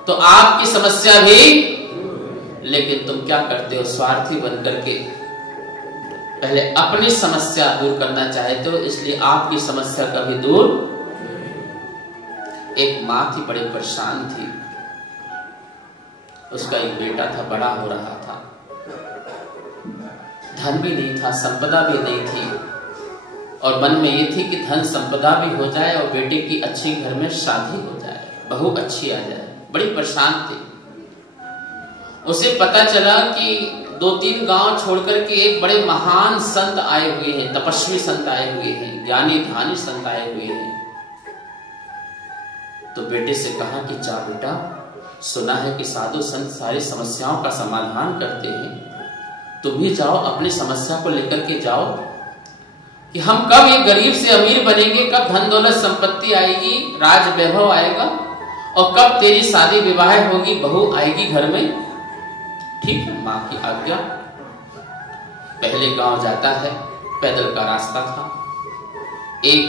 तो आपकी समस्या भी। लेकिन तुम क्या करते हो? स्वार्थी बनकर के पहले अपनी समस्या दूर करना चाहते हो, इसलिए आपकी समस्या कभी दूर। एक माँ थी, बड़ी परेशान थी। उसका एक बेटा था, बड़ा हो रहा था, धन भी नहीं था, संपदा भी नहीं थी, और मन में ये थी कि धन संपदा भी हो जाए और बेटे की अच्छी घर में शादी हो जाए, बहू अच्छी आ जाए। बड़ी परेशान थी। उसे पता चला कि 2-3 गांव छोड़कर के एक बड़े महान संत आए हुए हैं, तपस्वी संत आए हुए हैं, ज्ञानी ध्यानी संत आए हुए हैं। तो बेटे से कहा कि जा बेटा, सुना है कि साधु संत सारी समस्याओं का समाधान करते हैं, तुम भी जाओ, अपनी समस्या को लेकर के जाओ कि हम कब एक गरीब से अमीर बनेंगे, कब धन दौलत संपत्ति आएगी, राज वैभव आएगा, और कब तेरी शादी विवाह होगी, बहू आएगी घर में। ठीक है, मां की आज्ञा। पहले गांव जाता है, पैदल का रास्ता था। एक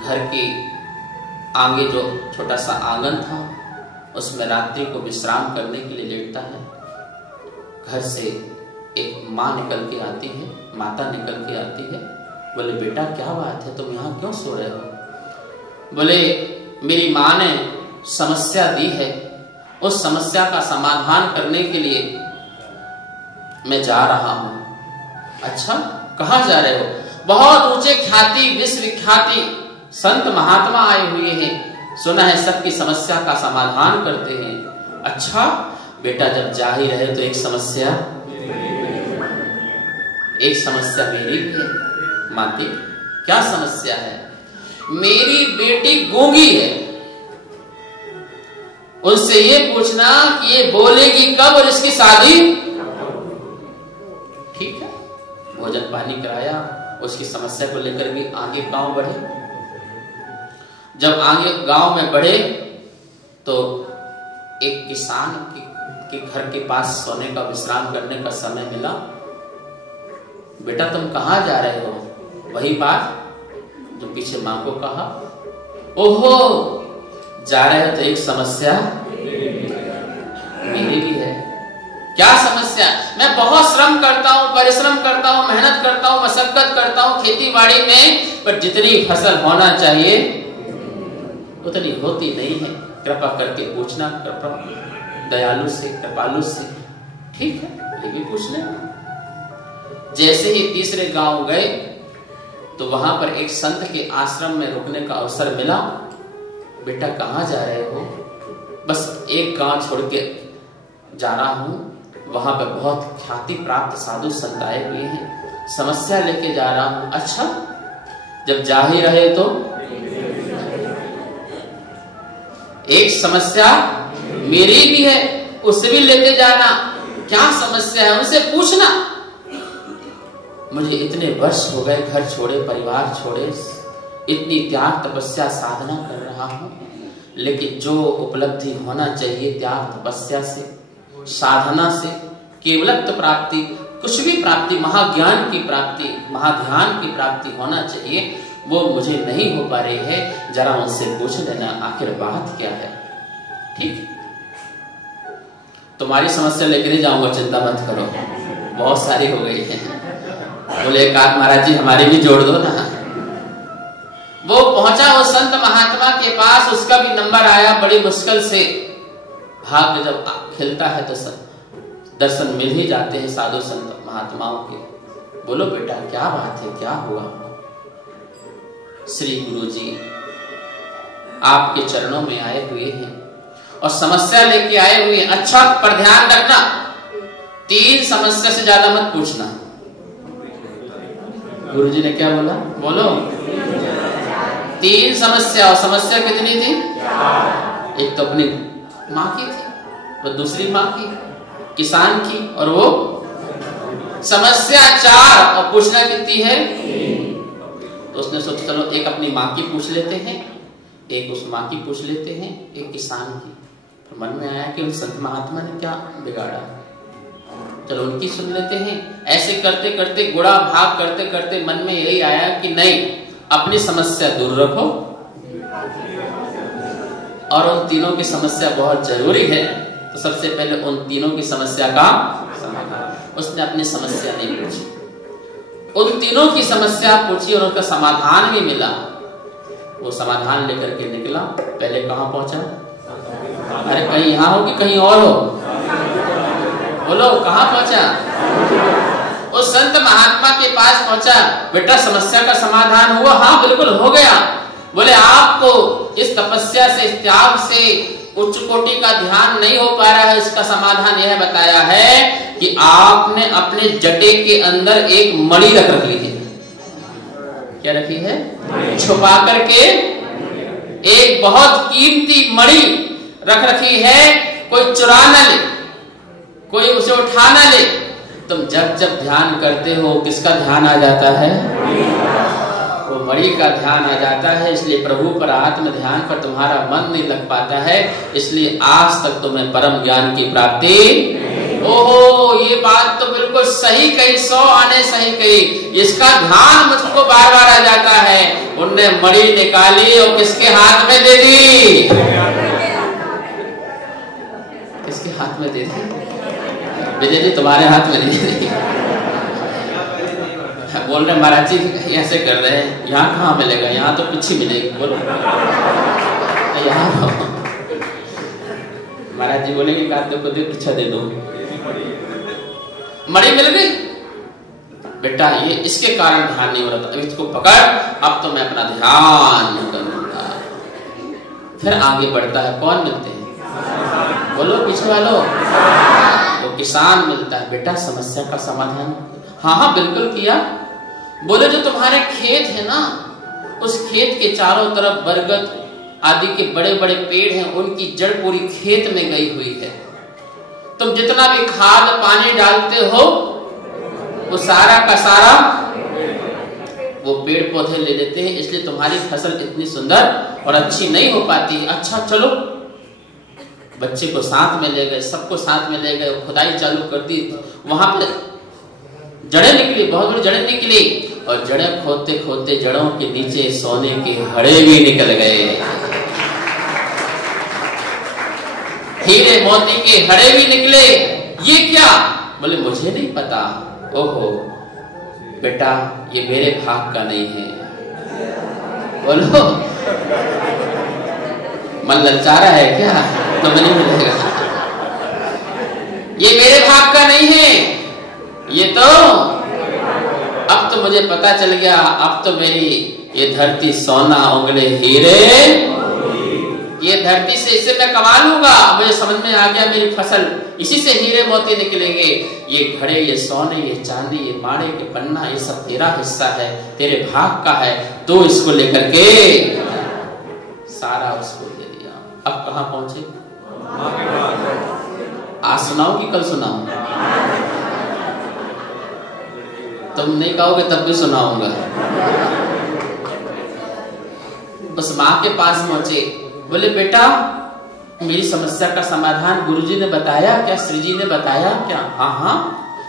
घर के आगे जो छोटा सा आंगन था, उसमें रात्रि को विश्राम करने के लिए लेटता है। घर से एक माँ निकल के आती है, माता निकल के आती है। बोले बेटा क्या बात है, तुम यहाँ क्यों सो रहे हो? बोले मेरी माँ ने समस्या दी है, उस समस्या का समाधान करने के लिए मैं जा रहा हूं। अच्छा, कहाँ जा रहे हो? बहुत ऊंचे ख्याति विश्वविख्याति संत महात्मा आए हुए हैं, सुना है सबकी समस्या का समाधान करते हैं। अच्छा बेटा, जब जा ही रहे तो एक समस्या मेरी भी है। माते, क्या समस्या है? मेरी बेटी गूंगी है, उससे ये पूछना कि ये बोलेगी कब और इसकी शादी। ठीक है, भोजन पानी कराया, उसकी समस्या को लेकर भी आगे गांव बढ़े। जब आगे गांव में बढ़े तो एक किसान के घर के पास सोने का विश्राम करने का समय मिला। बेटा तुम कहाँ जा रहे हो? वही बात जो पीछे माँ को कहा। ओहो, जा रहे हो तो एक समस्या मेरी भी है। क्या समस्या? मैं बहुत श्रम करता हूँ, परिश्रम करता हूँ, मेहनत करता हूँ, मशक्कत करता हूँ खेती बाड़ी में, पर जितनी फसल होना चाहिए उतनी होती नहीं है। कृपा करके पूछना, कृपा दयालु से, कृपालु से। ठीक है, ये भी पूछ लेना। जैसे ही तीसरे गांव गए तो वहां पर एक संत के आश्रम में रुकने का अवसर मिला। बेटा कहाँ जा रहे हो? बस एक गांव छोड़ के जा रहा हूं, वहां पर बहुत ख्याति प्राप्त साधु संत आए हुए हैं, समस्या लेके जा रहा हूं। अच्छा, जब जा ही रहे तो एक समस्या मेरी भी है, उसे भी लेके जाना। क्या समस्या है उनसे पूछना। मुझे इतने वर्ष हो गए घर छोड़े, परिवार छोड़े, इतनी त्याग तपस्या साधना कर रहा हूं, लेकिन जो उपलब्धि होना चाहिए त्याग तपस्या से, साधना से, केवलत्व प्राप्ति, कुछ भी प्राप्ति, महाज्ञान की प्राप्ति, महाध्यान की प्राप्ति होना चाहिए, वो मुझे नहीं हो पा रही है। जरा उनसे पूछ लेना आखिर बात क्या है। ठीक, तुम्हारी समस्या लेकर ही जाऊंगा, चिंता मत करो, बहुत सारी हो गई है। बोले एक आध महाराज जी हमारी भी जोड़ दो ना। वो पहुंचा उस संत महात्मा के पास, उसका भी नंबर आया, बड़ी मुश्किल से। भाग्य जब खिलता है तो दर्शन मिल ही जाते हैं साधु संत महात्माओं के। बोलो बेटा क्या बात है, क्या हुआ? श्री गुरु जी आपके चरणों में आए हुए हैं और समस्या लेके आए हुए हैं। अच्छा पर ध्यान रखना, 3 समस्या से ज्यादा मत पूछना। गुरु जी ने क्या बोला? बोलो 3 समस्या। और समस्या कितनी थी? एक तो अपनी माँ की थी, वो दूसरी माँ की, किसान की, और वो समस्या 4 और पूछना कितनी है? तो उसने सोचा चलो एक अपनी माँ की पूछ लेते हैं, एक उस माँ की पूछ लेते हैं, एक किसान की। तो मन में आया कि उन संत महात्मा ने क्या बिगाड़ा, चलो उनकी सुन लेते हैं। ऐसे करते करते गुड़ा भाग करते करते मन में यही आया कि नहीं, अपनी समस्या दूर रखो और उन तीनों की समस्या बहुत जरूरी है। तो सबसे पहले उन तीनों की समस्या का समाधान। उसने अपनी समस्या नहीं पूछी, उन तीनों की समस्या पूछी और उनका समाधान भी मिला। वो समाधान लेकर के निकला। पहले कहां पहुंचा? अरे कहीं यहां हो कि कहीं और हो? बोलो कहां पहुंचा? उस संत महात्मा के पास पहुंचा। बेटा समस्या का समाधान हुआ? हाँ बिल्कुल हो गया। बोले आपको इस तपस्या से, इस त्याग से उच्च कोटि का ध्यान नहीं हो पा रहा है। इसका समाधान यह बताया है कि आपने अपने जटे के अंदर एक मणि रख रखी है। क्या रखी है? छुपा करके एक बहुत कीमती मणि रख रखी है। कोई चुरा न ले, कोई उसे उठा न ले। तुम जब जब ध्यान करते हो किसका ध्यान आ जाता है? वो मणि का ध्यान आ जाता है। इसलिए प्रभु पर, आत्म ध्यान पर तुम्हारा मन नहीं लग पाता है, इसलिए आज तक तुम्हें परम ज्ञान की प्राप्ति। ओहो ये बात तो बिल्कुल सही कही, 100 आने सही कही। इसका ध्यान मुझको बार बार आ जाता है। उनने मणि निकाली और किसके हाथ में दे दी? किसके हाथ में दे दी? विजय जी तुम्हारे हाथ में नहीं दे। बोल रहे महाराज जी ऐसे कर रहे हैं, यहाँ कहाँ मिलेगा? यहाँ तो पीछे मिलेगी। बोलो यहाँ। महाराज जी बोलेंगे काते को दे, पीछा दे दो। मणि मिल गई। बेटा ये इसके कारण ध्यान नहीं हो रहा था, अब इसको पकड़, अब तो मैं अपना ध्यान करूंगा। फिर आगे बढ़ता है। कौन मिलते हैं? बोलो पीछे वालों। तो किसान मिलता है। बेटा समस्या का समाधान? हाँ बिल्कुल किया। बोले जो तुम्हारे खेत है ना, उस खेत के चारों तरफ बरगद आदि के बड़े बड़े पेड़ हैं, उनकी जड़ पूरी खेत में गई हुई है। तुम जितना भी खाद पानी डालते हो वो सारा का सारा वो पेड़ पौधे ले लेते हैं, इसलिए तुम्हारी फसल इतनी सुंदर और अच्छी नहीं हो पाती। अच्छा चलो, बच्चे को साथ में ले गए, सबको साथ में ले गए, खुदाई चालू कर दी। वहां पे जड़ें निकली, बहुत बड़ी जड़ें निकली, और जड़ें खोदते खोदते जड़ों के नीचे सोने के हड़े भी निकल गए, हीरे मोती के हड़े भी निकले। ये क्या? बोले मुझे नहीं पता। ओहो बेटा ये मेरे भाग का नहीं है। बोलो मन ललचा रहा है क्या? तो नहीं मिलेगा। ये मेरे भाग का नहीं है, ये तो अब तो मुझे पता चल गया। अब तो मेरी ये धरती सोना उंगले हीरे, ये धरती से इसे मैं कमा लूंगा। मुझे समझ में आ गया मेरी फसल इसी से हीरे मोती निकलेंगे। ये घड़े, ये सोने, ये चांदी, ये माड़े के पन्ना, ये सब तेरा हिस्सा है, तेरे भाग का है। तो इसको लेकर के सारा उसको दे दिया। अब कहां पहुंचे? आज सुनाओ कि कल सुनाओ? तुम नहीं कहोगे तब भी सुनाऊंगा। माँ के पास पहुंचे, बोले बेटा मेरी समस्या का समाधान गुरुजी ने बताया क्या, श्री जी ने बताया क्या? हाँ हाँ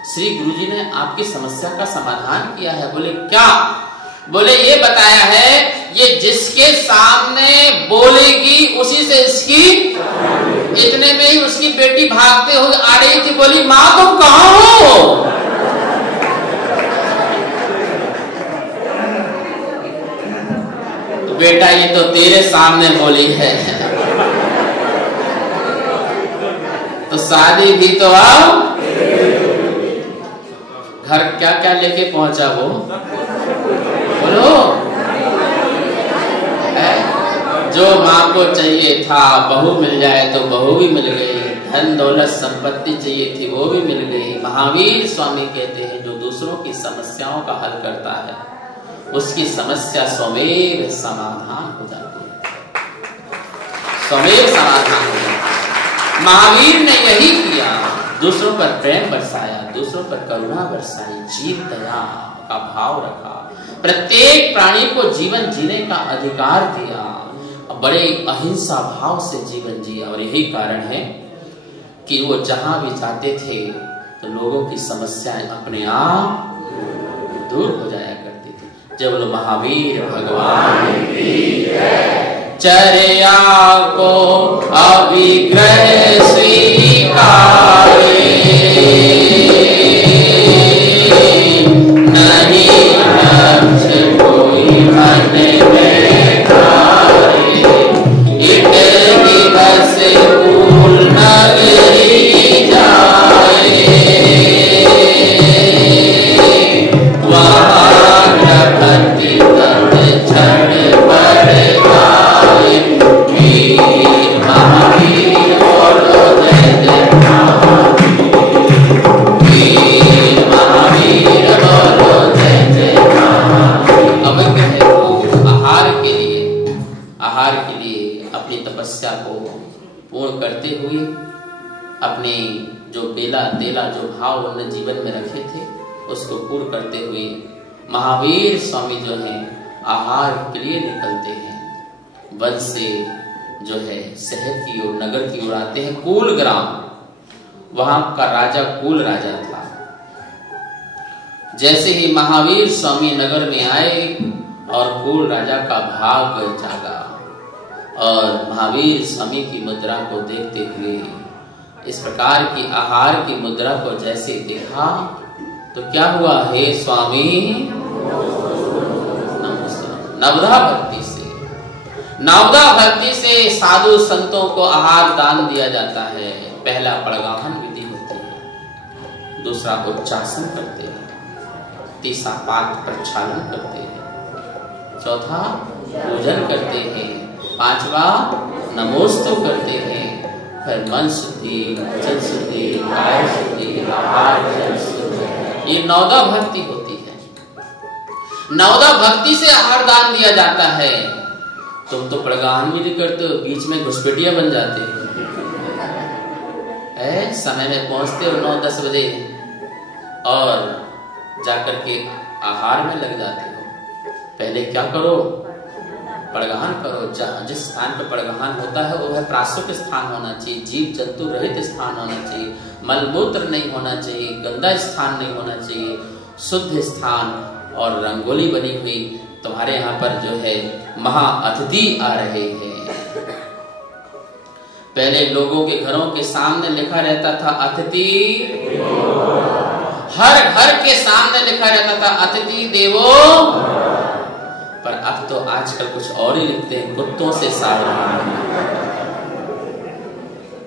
श्री गुरुजी ने आपकी समस्या का समाधान किया है। बोले क्या? बोले ये बताया है ये जिसके सामने बोलेगी उसी से इसकी, इतने में ही उसकी बेटी भागते हुए आ रही थी, बोली माँ तुम कहाँ हो? तो बेटा ये तो तेरे सामने बोली है। तो शादी भी तो आओ, घर क्या क्या लेके पहुंचा वो बोलो? जो माँ को चाहिए था बहू मिल जाए तो बहू भी मिल गई, धन दौलत संपत्ति चाहिए थी वो भी मिल गई। महावीर स्वामी कहते हैं जो दूसरों की समस्याओं का हल करता है उसकी समस्या स्वमेव समाधान हो जाती है, स्वमेव समाधान हो जाती है। महावीर ने यही किया, दूसरों पर प्रेम बरसाया, दूसरों पर करुणा बरसाई, जीव दया का भाव रखा, प्रत्येक प्राणी को जीवन जीने का अधिकार दिया, बड़े अहिंसा भाव से जीवन जिया। और यही कारण है कि वो जहां भी जाते थे तो लोगों की समस्याएं अपने आप दूर हो जाया करती थी। जब लोग महावीर भगवान की चर्या को अविग्रह स्वीकारे, नहीं लक्ष्य कोई मन में खाए, इट दिवस फूल नगरी जाए, वहाँ प्रगति तन क्षण पर गाए, वीर महावीर बोलो जय जय महावीर, वीर महावीर बोलो जय जय महावीर। अब कहे आहार के लिए अपनी तपस्या को पूर्ण करते हुए, अपने जो बेला तेला जो भाव उन्होंने जीवन में रखे थे उसको पूर्ण करते हुए महावीर स्वामी जो है आहार के लिए निकलते हैं। वन से जो है शहर की ओर, नगर की ओर आते हैं। कूल ग्राम, वहां का राजा कूल राजा था। जैसे ही महावीर स्वामी नगर में आए और कूल राजा का भाग जागा और महावीर स्वामी की मुद्रा को देखते हुए इस प्रकार की आहार की मुद्रा को जैसे देखा तो क्या हुआ? हे स्वामी नवधा भक्ति से, नवधा भक्ति से साधु संतों को आहार दान दिया जाता है। पहला पड़गाहन विधि होती है, दूसरा उच्चासन करते हैं, तीसरा पाद प्रक्षालन करते हैं, चौथा पूजन करते हैं, पांचवा नमोस्तु करते हैं, फिर मन शुद्धि, वचन शुद्धि, काय शुद्धि, आहार जल शुद्धि। ये नवधा भक्ति होती है। नवधा भक्ति से आहार दान दिया जाता है। तुम तो पड़गाहन भी नहीं करते हो, बीच में घुसपेटिया बन जाते हो, समय में पहुंचते हो 9-10 बजे और जाकर के आहार में लग जाते हो। पहले क्या करो? पड़गाहन करो। जहाँ जिस स्थान पर पड़गाहन होता है वो है प्राशुक स्थान होना चाहिए, जीव जंतु रहित स्थान होना चाहिए, मलमूत्र नहीं होना चाहिए, गंदा स्थान नहीं होना चाहिए, शुद्ध स्थान। और रंगोली बनी हुई, तुम्हारे यहाँ पर जो है महाअतिथि आ रहे हैं। पहले लोगों के घरों के सामने लिखा रहता था अतिथि, हर घर के सामने लिखा रहता था अतिथि देवो, पर अब तो आजकल कुछ और ही लिखते हैं, कुत्तों से सावधान।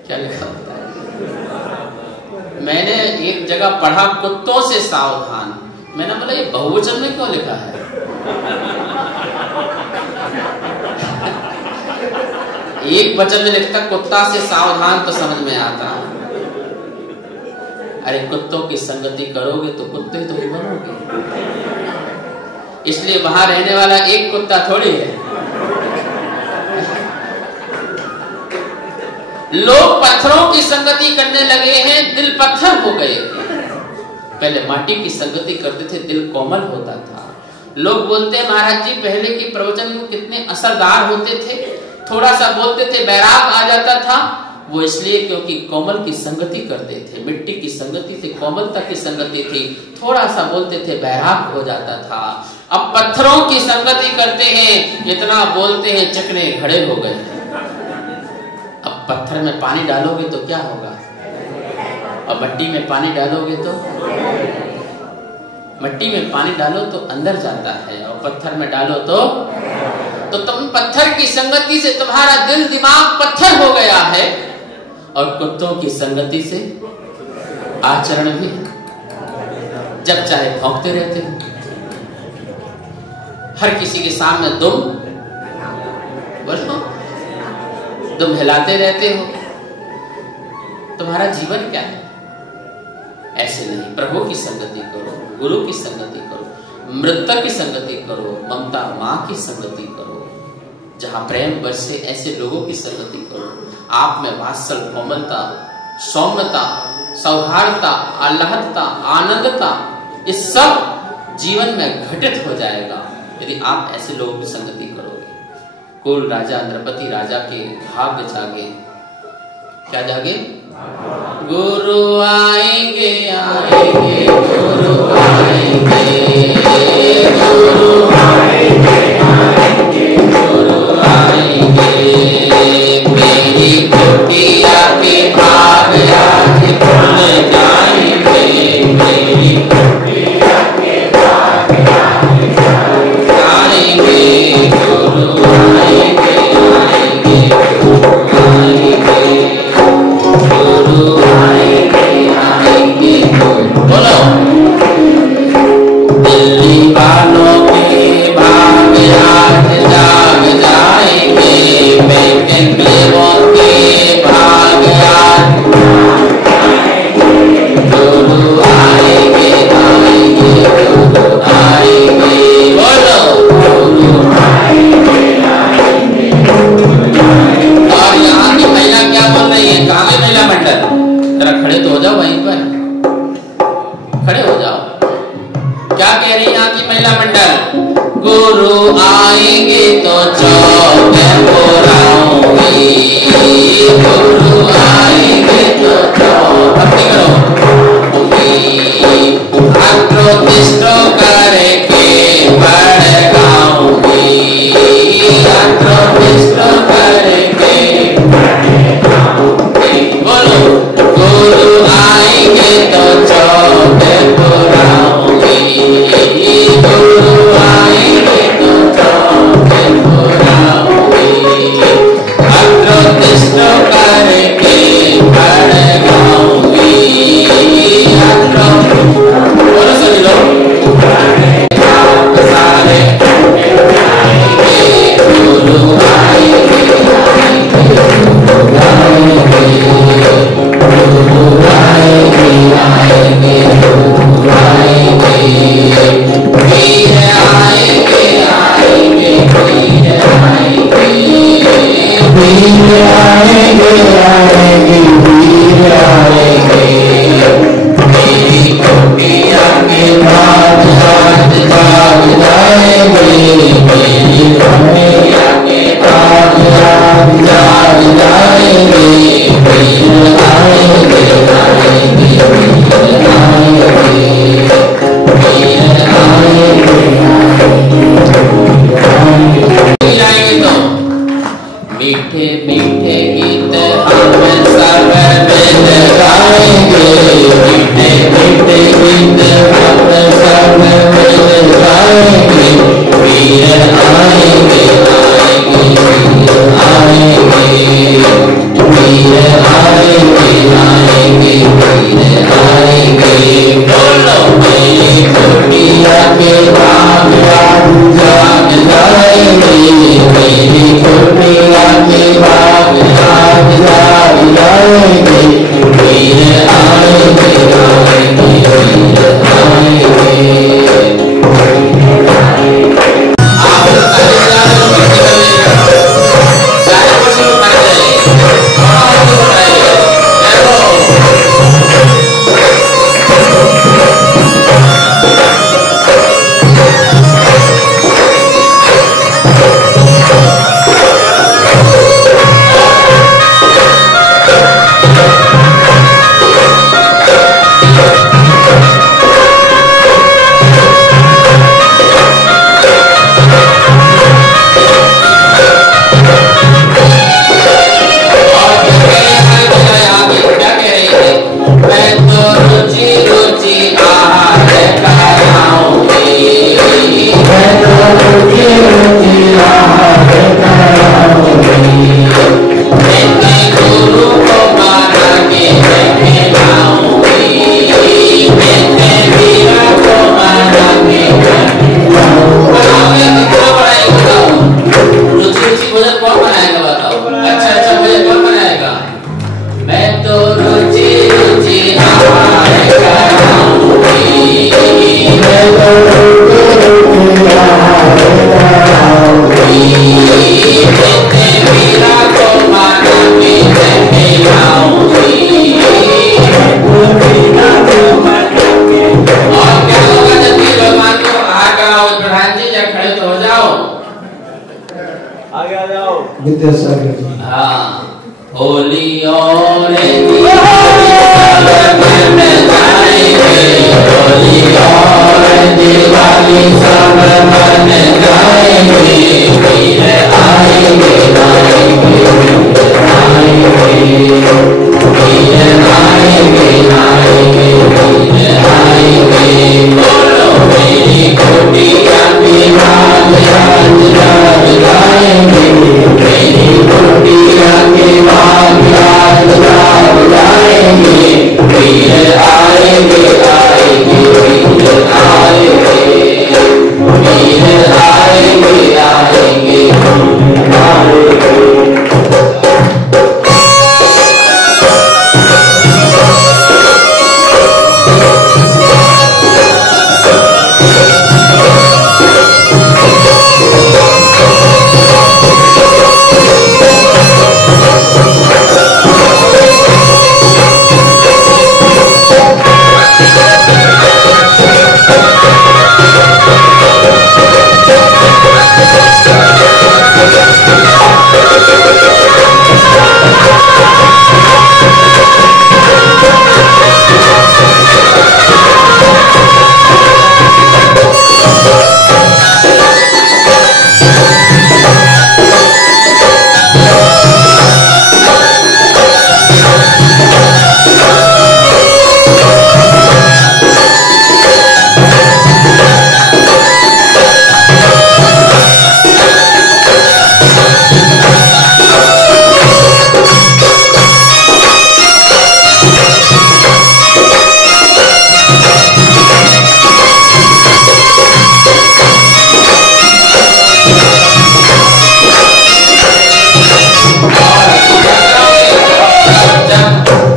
क्या लिखा होता है? मैंने एक जगह पढ़ा कुत्तों से सावधान। मैंने बोला ये बहुवचन में क्यों लिखा है? एक वचन में लिखता कुत्ता से सावधान तो समझ में आता। अरे कुत्तों की संगति करोगे तो कुत्ते तो बनोगे, इसलिए वहां रहने वाला एक कुत्ता थोड़ी है। लोग पत्थरों की संगति करने लगे हैं, दिल पत्थर हो गए। पहले माटी की संगति करते थे, दिल कोमल होता था। लोग बोलते हैं महाराज जी पहले के प्रवचन कितने असरदार होते थे, थोड़ा सा बोलते थे वैराग आ जाता था। वो इसलिए क्योंकि कोमल की संगति करते थे, मिट्टी की संगति थी, कोमलता की संगति थी, थोड़ा सा बोलते थे वैराग हो जाता था। अब पत्थरों की संगति करते हैं, इतना बोलते हैं चकने खड़े हो गए। अब पत्थर में पानी डालोगे तो क्या होगा, और मट्टी में पानी डालोगे तो, मट्टी में पानी डालो तो अंदर जाता है, और पत्थर में डालो तो तुम पत्थर की संगति से तुम्हारा दिल दिमाग पत्थर हो गया है, और कुत्तों की संगति से आचरण भी जब चाहे भौंकते रहते हो, हर किसी के सामने दुम हिलाते रहते हो। तुम्हारा जीवन क्या है? ऐसे नहीं, प्रभु की संगति करो, गुरु की संगति करो, मृतक की संगति करो, ममता माँ की संगति करो, जहां प्रेम बरसे ऐसे लोगों की संगति करो। आप में वात्सल्य, कोमलता, सौम्यता, सौहार्दता, आह्लादता, आनंदता, ये सब जीवन में घटित हो जाएगा यदि आप ऐसे लोगों की संगति करोगे। कुल राजा नृपति राजा के भाग्य जागे, क्या जागे? गुरु आएंगे आएंगे गुरु आएंगे, गुरु आएंगे आएंगे गुरु आएंगे, मेरी कुटिया के भाग आज खुल जाएंगे, मेरी कुटिया के भाग आज खुल जाएंगे, गुरु आएंगे आएंगे गुरु आएंगे, गुरु आएंगे आएंगे गुरु। बोलो, दिल्ली वालों के भाग आज जाग जाएंगे, बेंगलों के भाग आज गुरु आएंगे आएंगे गुरु आएंगे। बोलो, गुरु आएंगे आएंगे गुरु आएंगे। और यहाँ की महिला क्या बोल रही है? कहाँ गई महिला मंडल? जरा खड़े तो हो जाओ, वहीं पर खड़े हो जाओ। क्या कह रही है यहाँ की महिला मंडल? गुरु आएंगे तो चौक पुराऊंगी, गुरु आएंगे तो चौक, भक्ति करो, अत्रोतिष्ठ करके बड़गाऊंगी, अत्रोतिष्ठ करके बड़गाऊंगी। बोलो, गुरु आएंगे तो चौक पुराऊंगी, गुरु आएंगे तो चौक पुराऊंगी, अत्रोतिष्ठ करके बड़गाऊंगी, बोलो सभी लोग, सारे गुरु आएंगे गुरु आएंगे गुरु आएंगे आएंगे गुरु आएंगे, वीर आएंगे आएंगे वीर आएंगे, वीर आएंगे आएंगे वीर आएंगे, मेरी कुटिया के भाग आज जाग जाएंगे, मेरी कुटिया के भाग आज जाग जाएंगे, वीर आएंगे आएंगे वीर आएंगे, वीर आएंगे आएंगे। तो मीठे मीठे गीत हम सब मिल गाएंगे, मीठे मीठे गीत हम सब मिल गाएंगे, वीर आएंगे आएंगे वीर आएंगे, वीर आएंगे आएंगे वीर आएंगे। बोलो, मेरी कुटिया के भाग आज जाग जाएंगे, मेरी कुटिया के भाग आज जाग जाएंगे, वीर आएंगे क्या होगा जब भी भगवान को आगा आओ प्रधान जी, या खड़े तो हो जाओ, आगे आ जाओ विद्यासागर जी। हाँ, होली और दिवाली सब मन जाएंगे, वीर आएंगे आएंगे आएंगे, वीर आएंगे आएंगे वीर आएंगे। बोलो मेरी कोटियां भी भाग राज राज गाएंगे, मेरी कोटियां के भाग राज राज गाएंगे, वीर आएंगे आएंगे वीर आएंगे, वीर आएंगे आएंगे आएंगे।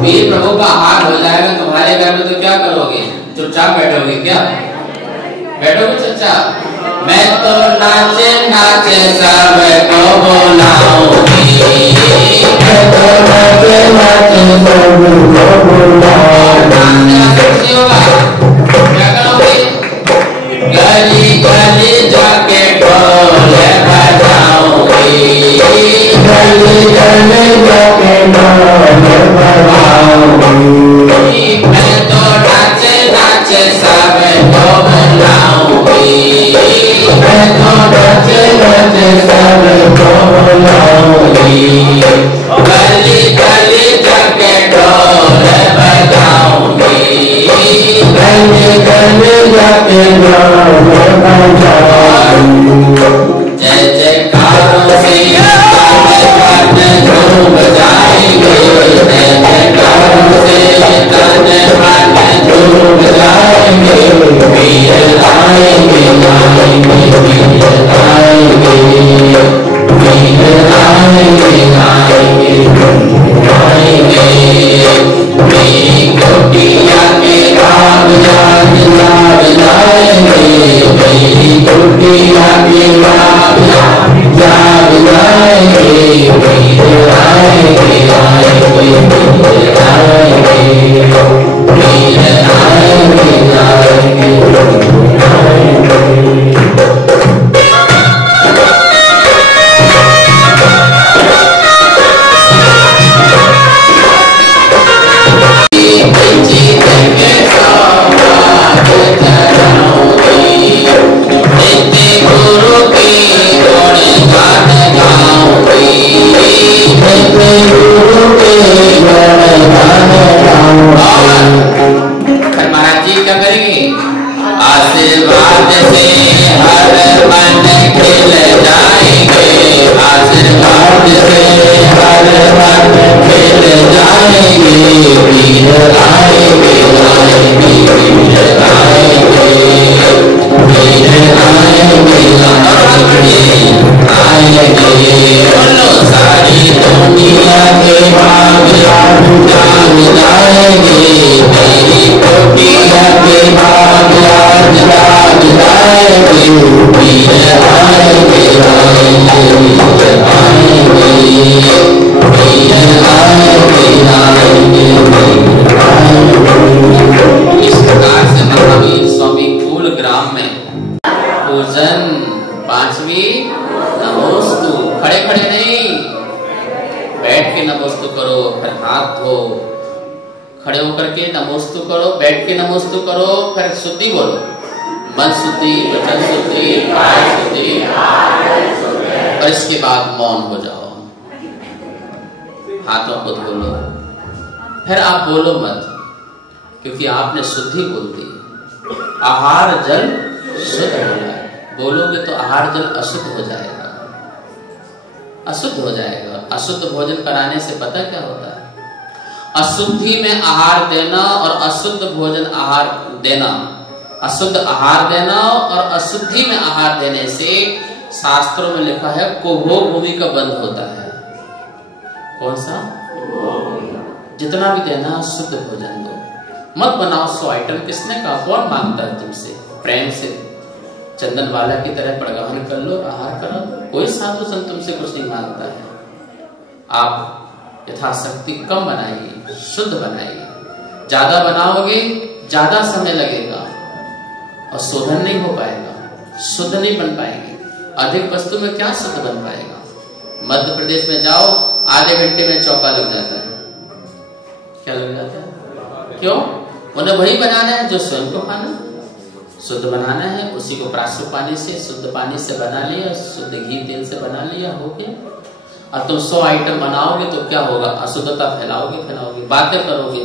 वीर प्रभु का हार हो जाएगा तुम्हारे घर में तो क्या करोगे? चुपचाप बैठोगे क्या? बैठोगे चुपचाप? मैं तो नाचे नाचे सबको बुलाऊंगी, मैं तो नाचे नाचे सबको बुलाऊंगी। होगा क्या करोगे? गली गली जाके ढोल बजाऊंगी, गली गली जाके ढोल बजाऊंगी। मैं तो नाचे नाचे सबको बुलाऊंगी, मैं तो नाचे नाचे सबको बुलाऊंगी, गली गली जाके ढोल करके नमोस्तु करो, बैठ के नमोस्तु करो, फिर शुद्धि बोलो, मन शुद्धि, वचन शुद्धि, काय शुद्धि, और इसके बाद मौन हो जाओ, हाथों को धो लो, फिर आप बोलो मत, क्योंकि आपने शुद्धि बोल दी। आहार जल शुद्ध हो जाए, बोलोगे तो आहार जल अशुद्ध हो जाएगा, अशुद्ध हो जाएगा। अशुद्ध भोजन कराने से पता क्या होता है? अशुद्धि में आहार देना और अशुद्ध भोजन आहार देना, अशुद्ध आहार देना और अशुद्धि में आहार देने से शास्त्रों में लिखा है कुभोग भूमि का बंध होता है। कौन सा? जितना भी देना शुद्ध भोजन दो, मत बनाओ 100 आइटम। किसने कहा? कौन मांगता है तुमसे? प्रेम से चंदन वाला की तरह प्रगहन कर लो, आहार करो। कोई साधु संत तुमसे कुछ नहीं मांगता है। आप यथाशक्ति कम बनाइए, शुद्ध बनाइए। ज्यादा बनाओगे ज्यादा समय लगेगा और शोधन नहीं हो पाएगा, शुद्ध नहीं बन पाएंगे। अधिक वस्तु में क्या शुद्ध बन पाएगा? मध्य प्रदेश में जाओ, आधे घंटे में चौका लग जाता है। क्या लग जाता है? क्यों? उन्हें वही बनाना है जो स्वयं को खाना, शुद्ध बनाना है। उसी को प्राश्व पानी से, शुद्ध पानी से बना लिया, शुद्ध घी तेल से बना लिया, हो गया। अब तुम 100 आइटम बनाओगे तो क्या होगा? अशुद्धता फैलाओगे, बातें करोगे।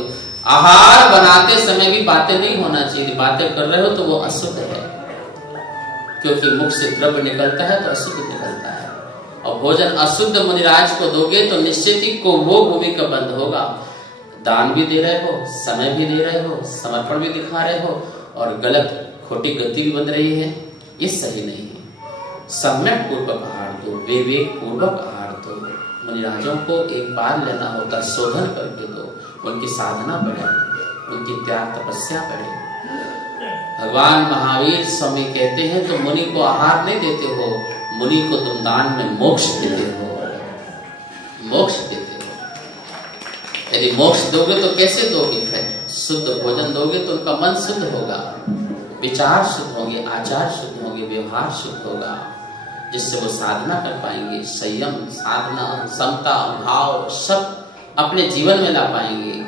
आहार बनाते समय भी बातें नहीं होना चाहिए। बातें कर रहे हो तो वो अशुद्ध है, क्योंकि मुख से द्रव्य निकलता है तो अशुद्ध निकलता है। और भोजन अशुद्ध मुनिराज को दोगे तो निश्चित ही कुभोग भूमि का बंध होगा। दान भी दे रहे हो, समय भी दे रहे हो, समर्पण भी दिखा रहे हो, और गलत खोटी गति भी बन रही है, ये सही नहीं है। सम्यक पूर्वक आहार दो, विवेक पूर्वक आहार दो। मुनिराजों को एक बार लेना होता है, शोधन करके दो, उनकी साधना बढ़े, उनकी त्याग तपस्या बढ़े। भगवान महावीर स्वामी कहते हैं तो मुनि को आहार नहीं देते हो, मुनि को तुम दान में मोक्ष देते हो, मोक्ष देते हो। यदि मोक्ष दोगे तो कैसे दोगे? फिर शुद्ध भोजन दोगे तो उनका मन शुद्ध होगा, विचार शुद्ध होंगे, आचार शुद्ध होंगे, व्यवहार शुद्ध होगा, जिससे वो साधना कर पाएंगे। संयम, साधना, समता, भाव सब अपने जीवन में ला पाएंगे।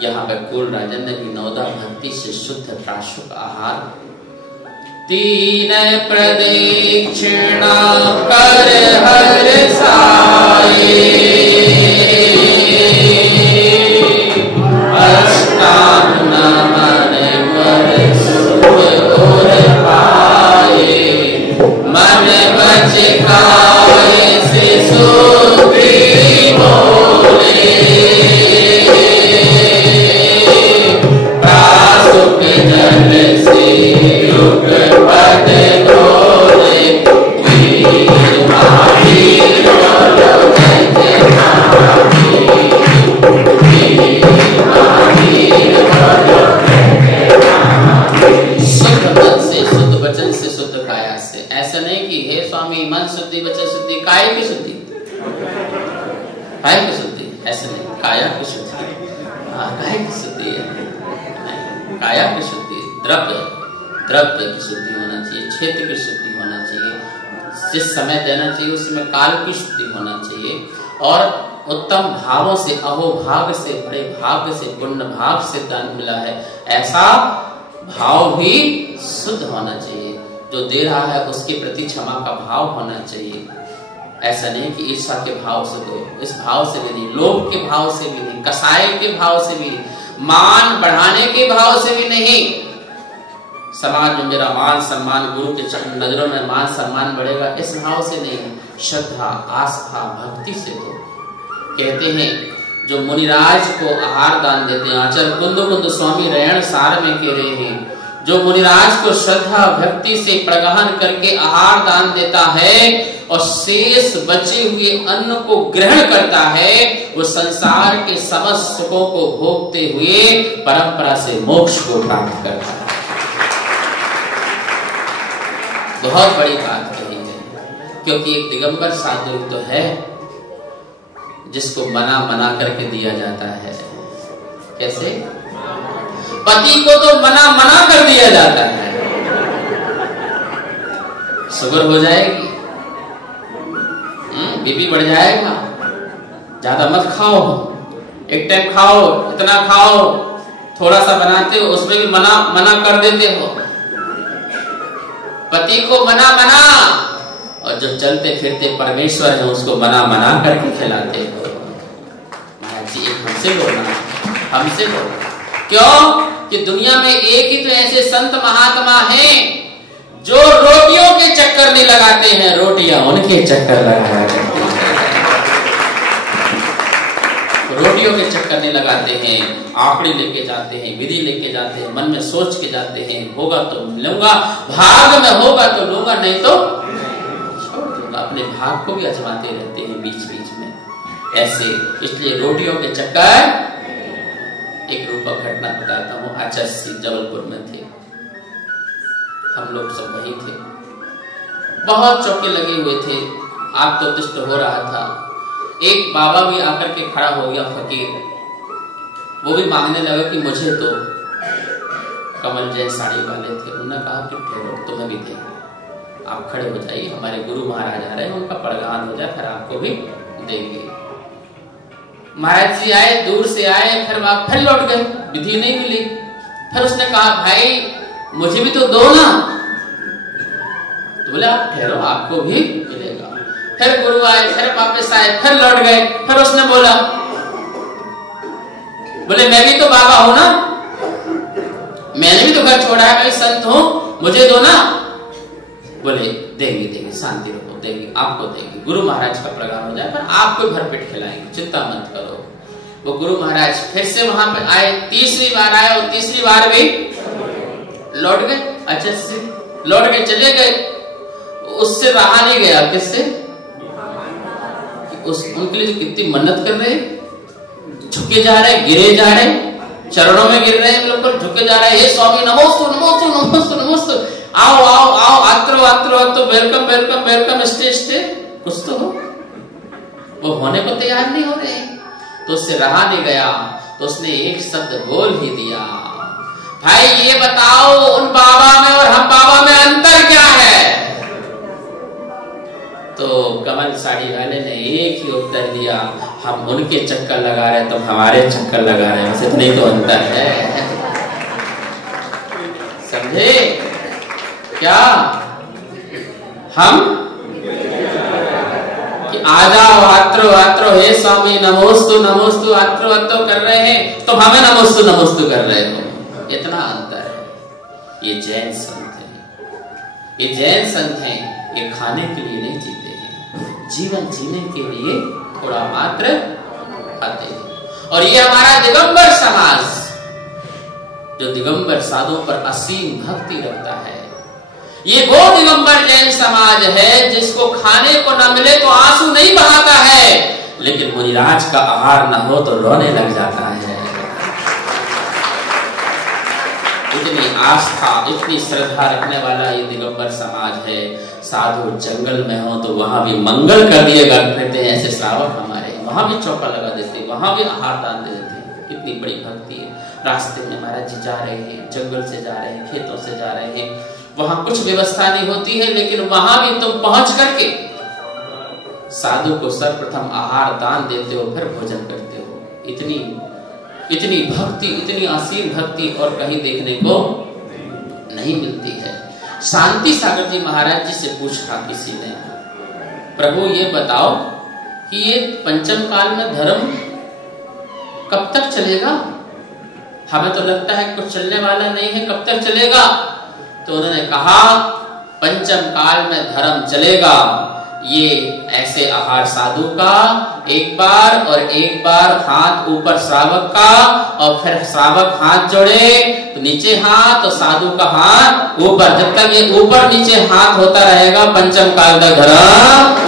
यहाँ पर कुल राजन ने भी 9 भक्ति से शुद्ध प्राशुक आहार 3 प्रदक्षिणा कर हर साए, अष्टांग नमन कर सुख और पाए, मन बच खाए से सुखी बोले, प्रासुक जल से युग पद धोले, वीर महावीर बोलो जय जय महावीर, वीर महावीर बोलो जय जय महावीर। शुद्ध मन से, शुद्ध वचन से, शुद्ध काया से। ऐसा नहीं कि हे स्वामी मन शुद्धि, वचन शुद्धि, काय की शुद्धि, काय की शुद्धि, ऐसा नहीं, काया की शुद्धि। काय की शुद्धि है, काया की शुद्धि, द्रव्य की शुद्धि होना चाहिए, क्षेत्र की शुद्धि होना चाहिए, जिस समय देना चाहिए उसमें काल की शुद्धि होना चाहिए, और उत्तम भावों से, अहोभाग से, बड़े भाग से, पुण्य भाग से दान मिला है, ऐसा भाव भी शुद्ध होना चाहिए। जो दे रहा है उसके प्रति क्षमा का भाव होना चाहिए। ऐसा नहीं कि ईर्ष्या के भाव से दो, इस भाव से भी नहीं, लोभ के भाव से भी नहीं, कसाई के भाव से भी नहीं, मान बढ़ाने के भाव से भी नहीं। समाज में मेरा मान सम्मान, गुरु के नजरों में मान सम्मान बढ़ेगा, इस भाव से नहीं, श्रद्धा, आस्था, भक्ति से दो। कहते हैं जो मुनिराज को आहार दान देते हैं, आचार्य कुंद स्वामी रैण सार में कह रहे हैं, जो मुनिराज को श्रद्धा भक्ति से प्रगहन करके आहार दान देता है और शेष बचे हुए अन्न को ग्रहण करता है, वो संसार के समस्त सुखों को भोगते हुए परंपरा से मोक्ष को प्राप्त करता है। बहुत बड़ी बात कही है, क्योंकि एक दिगंबर साधु तो है जिसको मना करके दिया जाता है। कैसे? पति को तो मना कर दिया जाता है, शुगर हो जाएगी, बीपी बढ़ जाएगा, ज्यादा मत खाओ, एक टाइम खाओ, इतना खाओ, थोड़ा सा बनाते हो उसमें भी मना मना कर देते हो, पति को मना मना, और जो चलते फिरते परमेश्वर है उसको मना मना करके खिलाते हो। महाराज जी एक हमसे बोलना क्यों कि दुनिया में एक ही तो ऐसे संत महात्मा हैं जो रोटियों के चक्कर नहीं लगाते हैं, रोटियां उनके चक्कर लगाया करते हैं। रोटियों के चक्कर नहीं लगाते हैं, आंकड़ी लेके जाते हैं, विधि लेके जाते हैं, मन में सोच के जाते हैं, होगा तो लूंगा, भाग में होगा तो लूंगा, नहीं तो छोड़ दूंगा। अपने भाग को भी आजमाते रहते हैं बीच बीच में ऐसे। इसलिए रोटियों के चक्कर। एक रूपक घटना बताता हूँ। आचार्य श्री जबलपुर में थे, हम लोग सब वही थे, बहुत चौके लगे हुए थे, आग तो तिष्ट हो रहा था। एक बाबा भी आकर के खड़ा हो गया, फकीर, वो भी मांगने लगा कि मुझे तो कमल जय साड़ी वाले थे। उन्होंने कहा कि ठहरो, तुम्हें भी देंगे, आप खड़े हो जाइए, हमारे गुरु महाराज आ रहे हैं, उनका पड़गान हो जाए, फिर आपको भी देंगे। महाराज जी आए, दूर से आए, फिर लौट गए, विधि नहीं मिली। फिर उसने कहा भाई मुझे भी तो दो ना, तो बोले आप ठहरो, आपको भी मिलेगा। फिर गुरु आए, फिर वापस आए, फिर लौट गए। फिर उसने बोला, बोले मैं भी तो बाबा हूं ना, मैंने भी तो घर छोड़ा है, मैं संत हूं, मुझे दो ना। बोले देंगे देंगे, शांति रखो, देंगे, आपको देंगे, गुरु महाराज का प्रगान हो जाए, पर आपको भरपेट खिलाएंगे, चिंता मत करो। वो गुरु महाराज फिर से वहां पे आए, तीसरी बार आए, और तीसरी बार भी लौट गए। अच्छा से लौट गए, चले गए, उससे रहा नहीं गया। किससे? उनके लिए जो कितनी मन्नत कर रहे, झुके जा रहे, गिरे जा रहे, चरणों में गिर रहे हैं, बिल्कुल झुके जा रहे हैं, हे स्वामी नमोस्तु नमोस्तु नमोस्तु नमोस्तु, आओ आओ आओ, आत्रो आत्रो आत्रो, welcome welcome welcome, stay stay, कुछ तो हो। वो होने को तैयार नहीं हो रहे, तो उससे रहा नहीं गया, तो उसने एक शब्द बोल ही दिया, भाई ये बताओ उन बाबा में और हम बाबा में अंतर क्या है? तो कमल साड़ी वाले ने एक ही उत्तर दिया, हम उनके चक्कर लगा रहे हैं तो हमारे चक्कर लगा रहे हैं, इतने तो अंतर है। समझे क्या? हम कि आ जाओ आत्रो आत्रो, हे स्वामी नमोस्तु नमोस्तु, आत्रो आत्रो कर रहे हैं, तो हमें नमोस्तु नमोस्तु कर रहे हो, इतना अंतर है। ये जैन संत हैं, ये जैन संत हैं, ये खाने के लिए नहीं जीते हैं, जीवन जीने के लिए थोड़ा मात्र खाते हैं। और ये हमारा दिगंबर समाज, जो दिगंबर साधुओं पर असीम भक्ति रखता है, ये वो दिगंबर जैन समाज है जिसको खाने को न मिले तो आंसू नहीं बहाता है, लेकिन मुनिराज का आहार न हो तो रोने लग जाता है। इतनी आस्था, इतनी श्रद्धा रखने वाला ये दिगंबर समाज है। साधु जंगल में हो तो वहां भी मंगल कर दिए करते हैं, ऐसे श्रावक हमारे, वहां भी चौका लगा देते, वहां भी आहार दान दे देते हैं। कितनी बड़ी भक्ति है। रास्ते में महाराज जी जा रहे हैं, जंगल से जा रहे हैं, खेतों से जा रहे हैं, वहां कुछ व्यवस्था नहीं होती है, लेकिन वहां भी तुम पहुंच करके साधु को सर्वप्रथम आहार दान देते हो, फिर भोजन करते हो। इतनी भक्ति, इतनी असीम भक्ति और कहीं देखने को नहीं मिलती है। शांति सागर जी महाराज जी से पूछा किसी ने, प्रभु ये बताओ कि ये पंचम काल में धर्म कब तक चलेगा? हमें तो लगता है कुछ चलने वाला नहीं है, कब तक चलेगा? तो उन्होंने कहा पंचम काल में धर्म चलेगा, ये ऐसे आहार साधु का एक बार, और एक बार हाथ ऊपर श्रावक का, और फिर श्रावक हाथ जोड़े तो नीचे हाथ, और साधु का हाथ ऊपर, जब तक ये ऊपर नीचे हाथ होता रहेगा पंचम काल तक धर्म।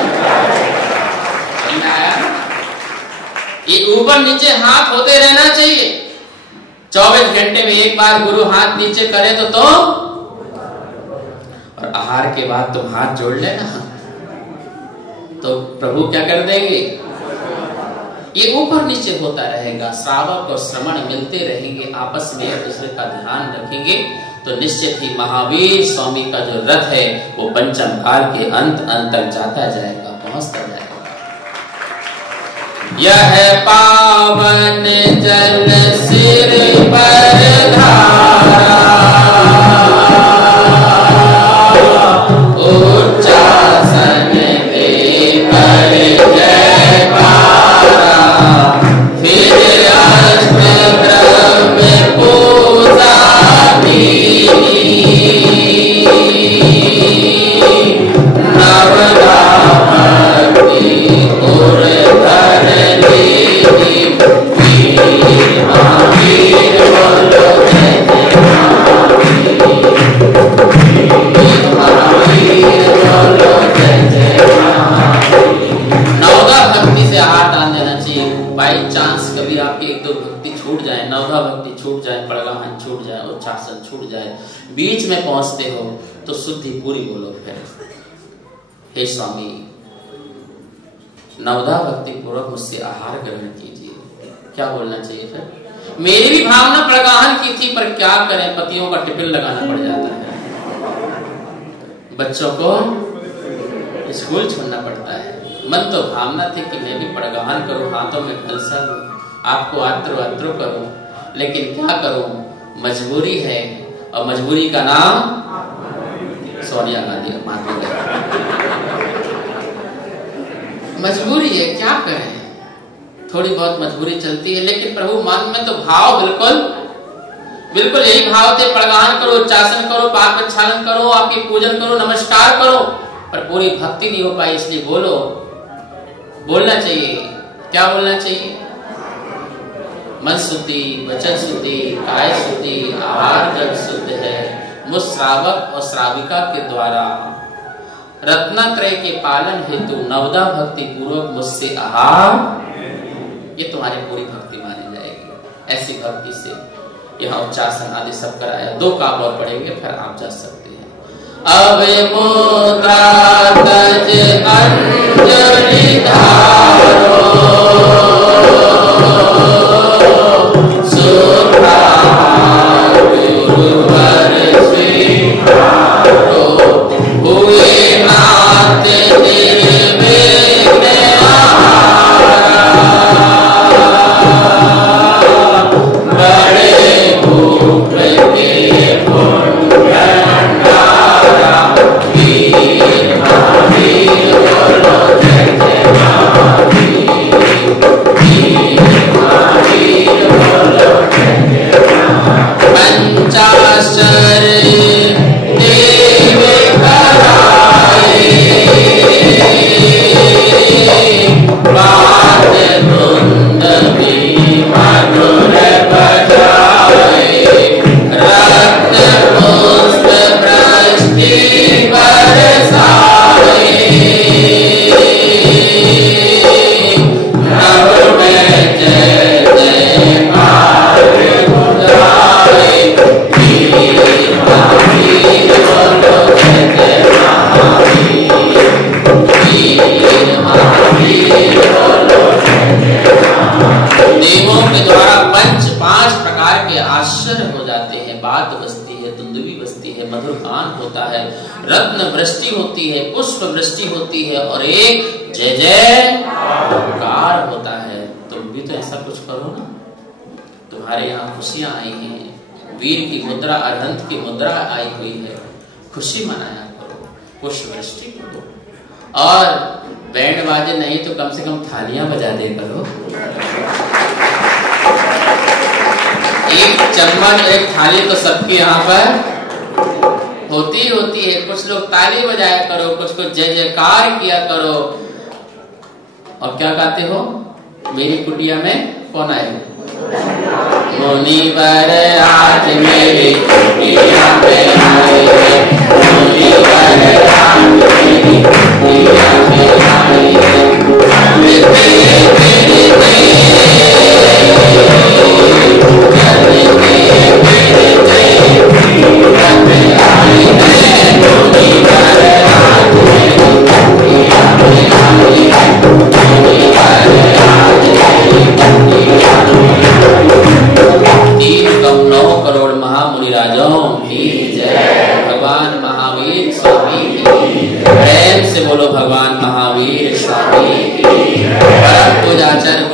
ये ऊपर नीचे हाथ होते रहना चाहिए, 24 घंटे में एक बार गुरु हाथ नीचे करे तो और आहार के बाद तुम हाथ जोड़ लेना, तो प्रभु क्या कर देंगे? ये ऊपर नीचे होता रहेगा, श्रावक और श्रवण मिलते रहेंगे, आपस में एक दूसरे का ध्यान रखेंगे, तो निश्चित ही महावीर स्वामी का जो रथ है वो पंचम काल के अंत तक जाता जाएगा, पहुंचता जाएगा। यह पावन जल सिर पर धारा, उच्चासन देकर जयकारा, फिर अष्टद्रव्य पूजा भी, नवदा भक्ति उर धर लीनी, वीर महावीर बोलो जय जय महावीर बोलो जय जय महावीर। नवदा भक्ति से हाथ डाल देना चाहिए। बाई चांस कभी आपकी एक दो भक्ति छूट जाए, नवदा भक्ति छूट जाए, पड़गाहन छूट जाए, उच्चासन छूट जाए, बीच में पहुंचते हो तो शुद्धि पूरी बोलो फिर, हे स्वामी नवदा भक्ति पूर्वक मुझसे आहार ग्रहण कीजिए। क्या बोलना चाहिए फिर? मेरी भी भावना पड़गाहन की थी, पर क्या करें, पतियों का टिफिन लगाना पड़ जाता है, बच्चों को स्कूल छोड़ना पड़ता है। मन तो भावना थी कि मैं भी पड़गाहन करूं, हाथों में कलसा लूं, आपको आत्र वात्र करूं, लेकिन क्या करूं, मजबूरी है, और मजबूरी का नाम सोनिया गांधी मानती है। मजबूरी है, क्या करें, थोड़ी बहुत मजबूरी चलती है, लेकिन प्रभु मन में तो भाव बिल्कुल बिल्कुल यही भाव थे, पड़गाहन करो, उच्चासन करो, पाद प्रक्षालन करो, आपकी पूजन करो, नमस्कार करो, पर पूरी भक्ति नहीं हो पाई। इसलिए बोलो, बोलना चाहिए। क्या बोलना चाहिए? मन शुद्धि, वचन शुद्धि, काय शुद्धि, आहार जब शुद्ध है, मुझ श्रावक और श्राविका के द्वारा रत्नत्रय के पालन हेतु नवदा भक्ति पूर्वक मुझसे आहार, ये तुम्हारी पूरी भक्ति मानी जाएगी। ऐसी भक्ति से यहाँ उच्चासन आदि सब कराया, 2 काम और पढ़ेंगे फिर आप जा सकते हैं। अब मुद्रा तज अंजलि धारो, सुधा गुरुवर स्वीकारो, हुए नाथ निर्विघ्न आहारा, बड़े भूख के भंडारा, वीर महावीर बोलो जय जय महावीर, वीर महावीर बोलो जय जय महावीर। पंचाक्षर देव कराए, वाद धुंद भी मधुर बजाए, रक्त पुष्प वृष्टि बरसाए, नभ में जय जयकार गुंजाए, वीर महावीर बोलो जय जय महावीर, वीर महावीर बोलो जय जय महावीर। देवों के द्वारा 5 प्रकार के आश्चर्य हो जाते हैं। बात बसती है, दुंदुभी बसती है, मधुर गान होता है, रत्न वृष्टि होती है, पुष्प वृष्टि होती है, और एक जय जयकार होता है। तुम भी तो ऐसा कुछ करो ना। तुम्हारे यहाँ खुशियां आई हैं, वीर की मुद्रा, अरहंत की मुद्रा आई हुई है, खुशी मनाया करो, पुष्प वृष्टि करो, और बैंड बाजे नहीं तो कम से कम थालियां बजा दे करो। एक चम्मच एक थाली तो सबके यहाँ पर होती है। कुछ लोग ताली बजाया करो, कुछ को जय जयकार किया करो। और क्या गाते हो? मेरी कुटिया में कौन आए? मुनिवर आज मेरी कुटिया में आए, मुनिवर आज मेरी कुटिया में आए, भगवान महावीर स्वामी प्रेम से बोलो, भगवान महावीर स्वामी। परम पूजाचार्य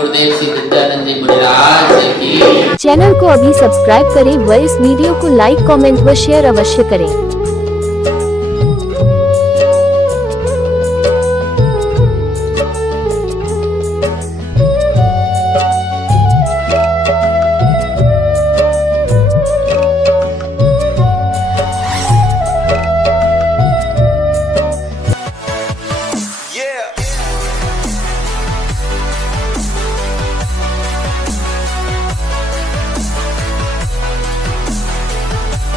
चैनल को अभी सब्सक्राइब करें व इस वीडियो को लाइक कमेंट व शेयर अवश्य करें।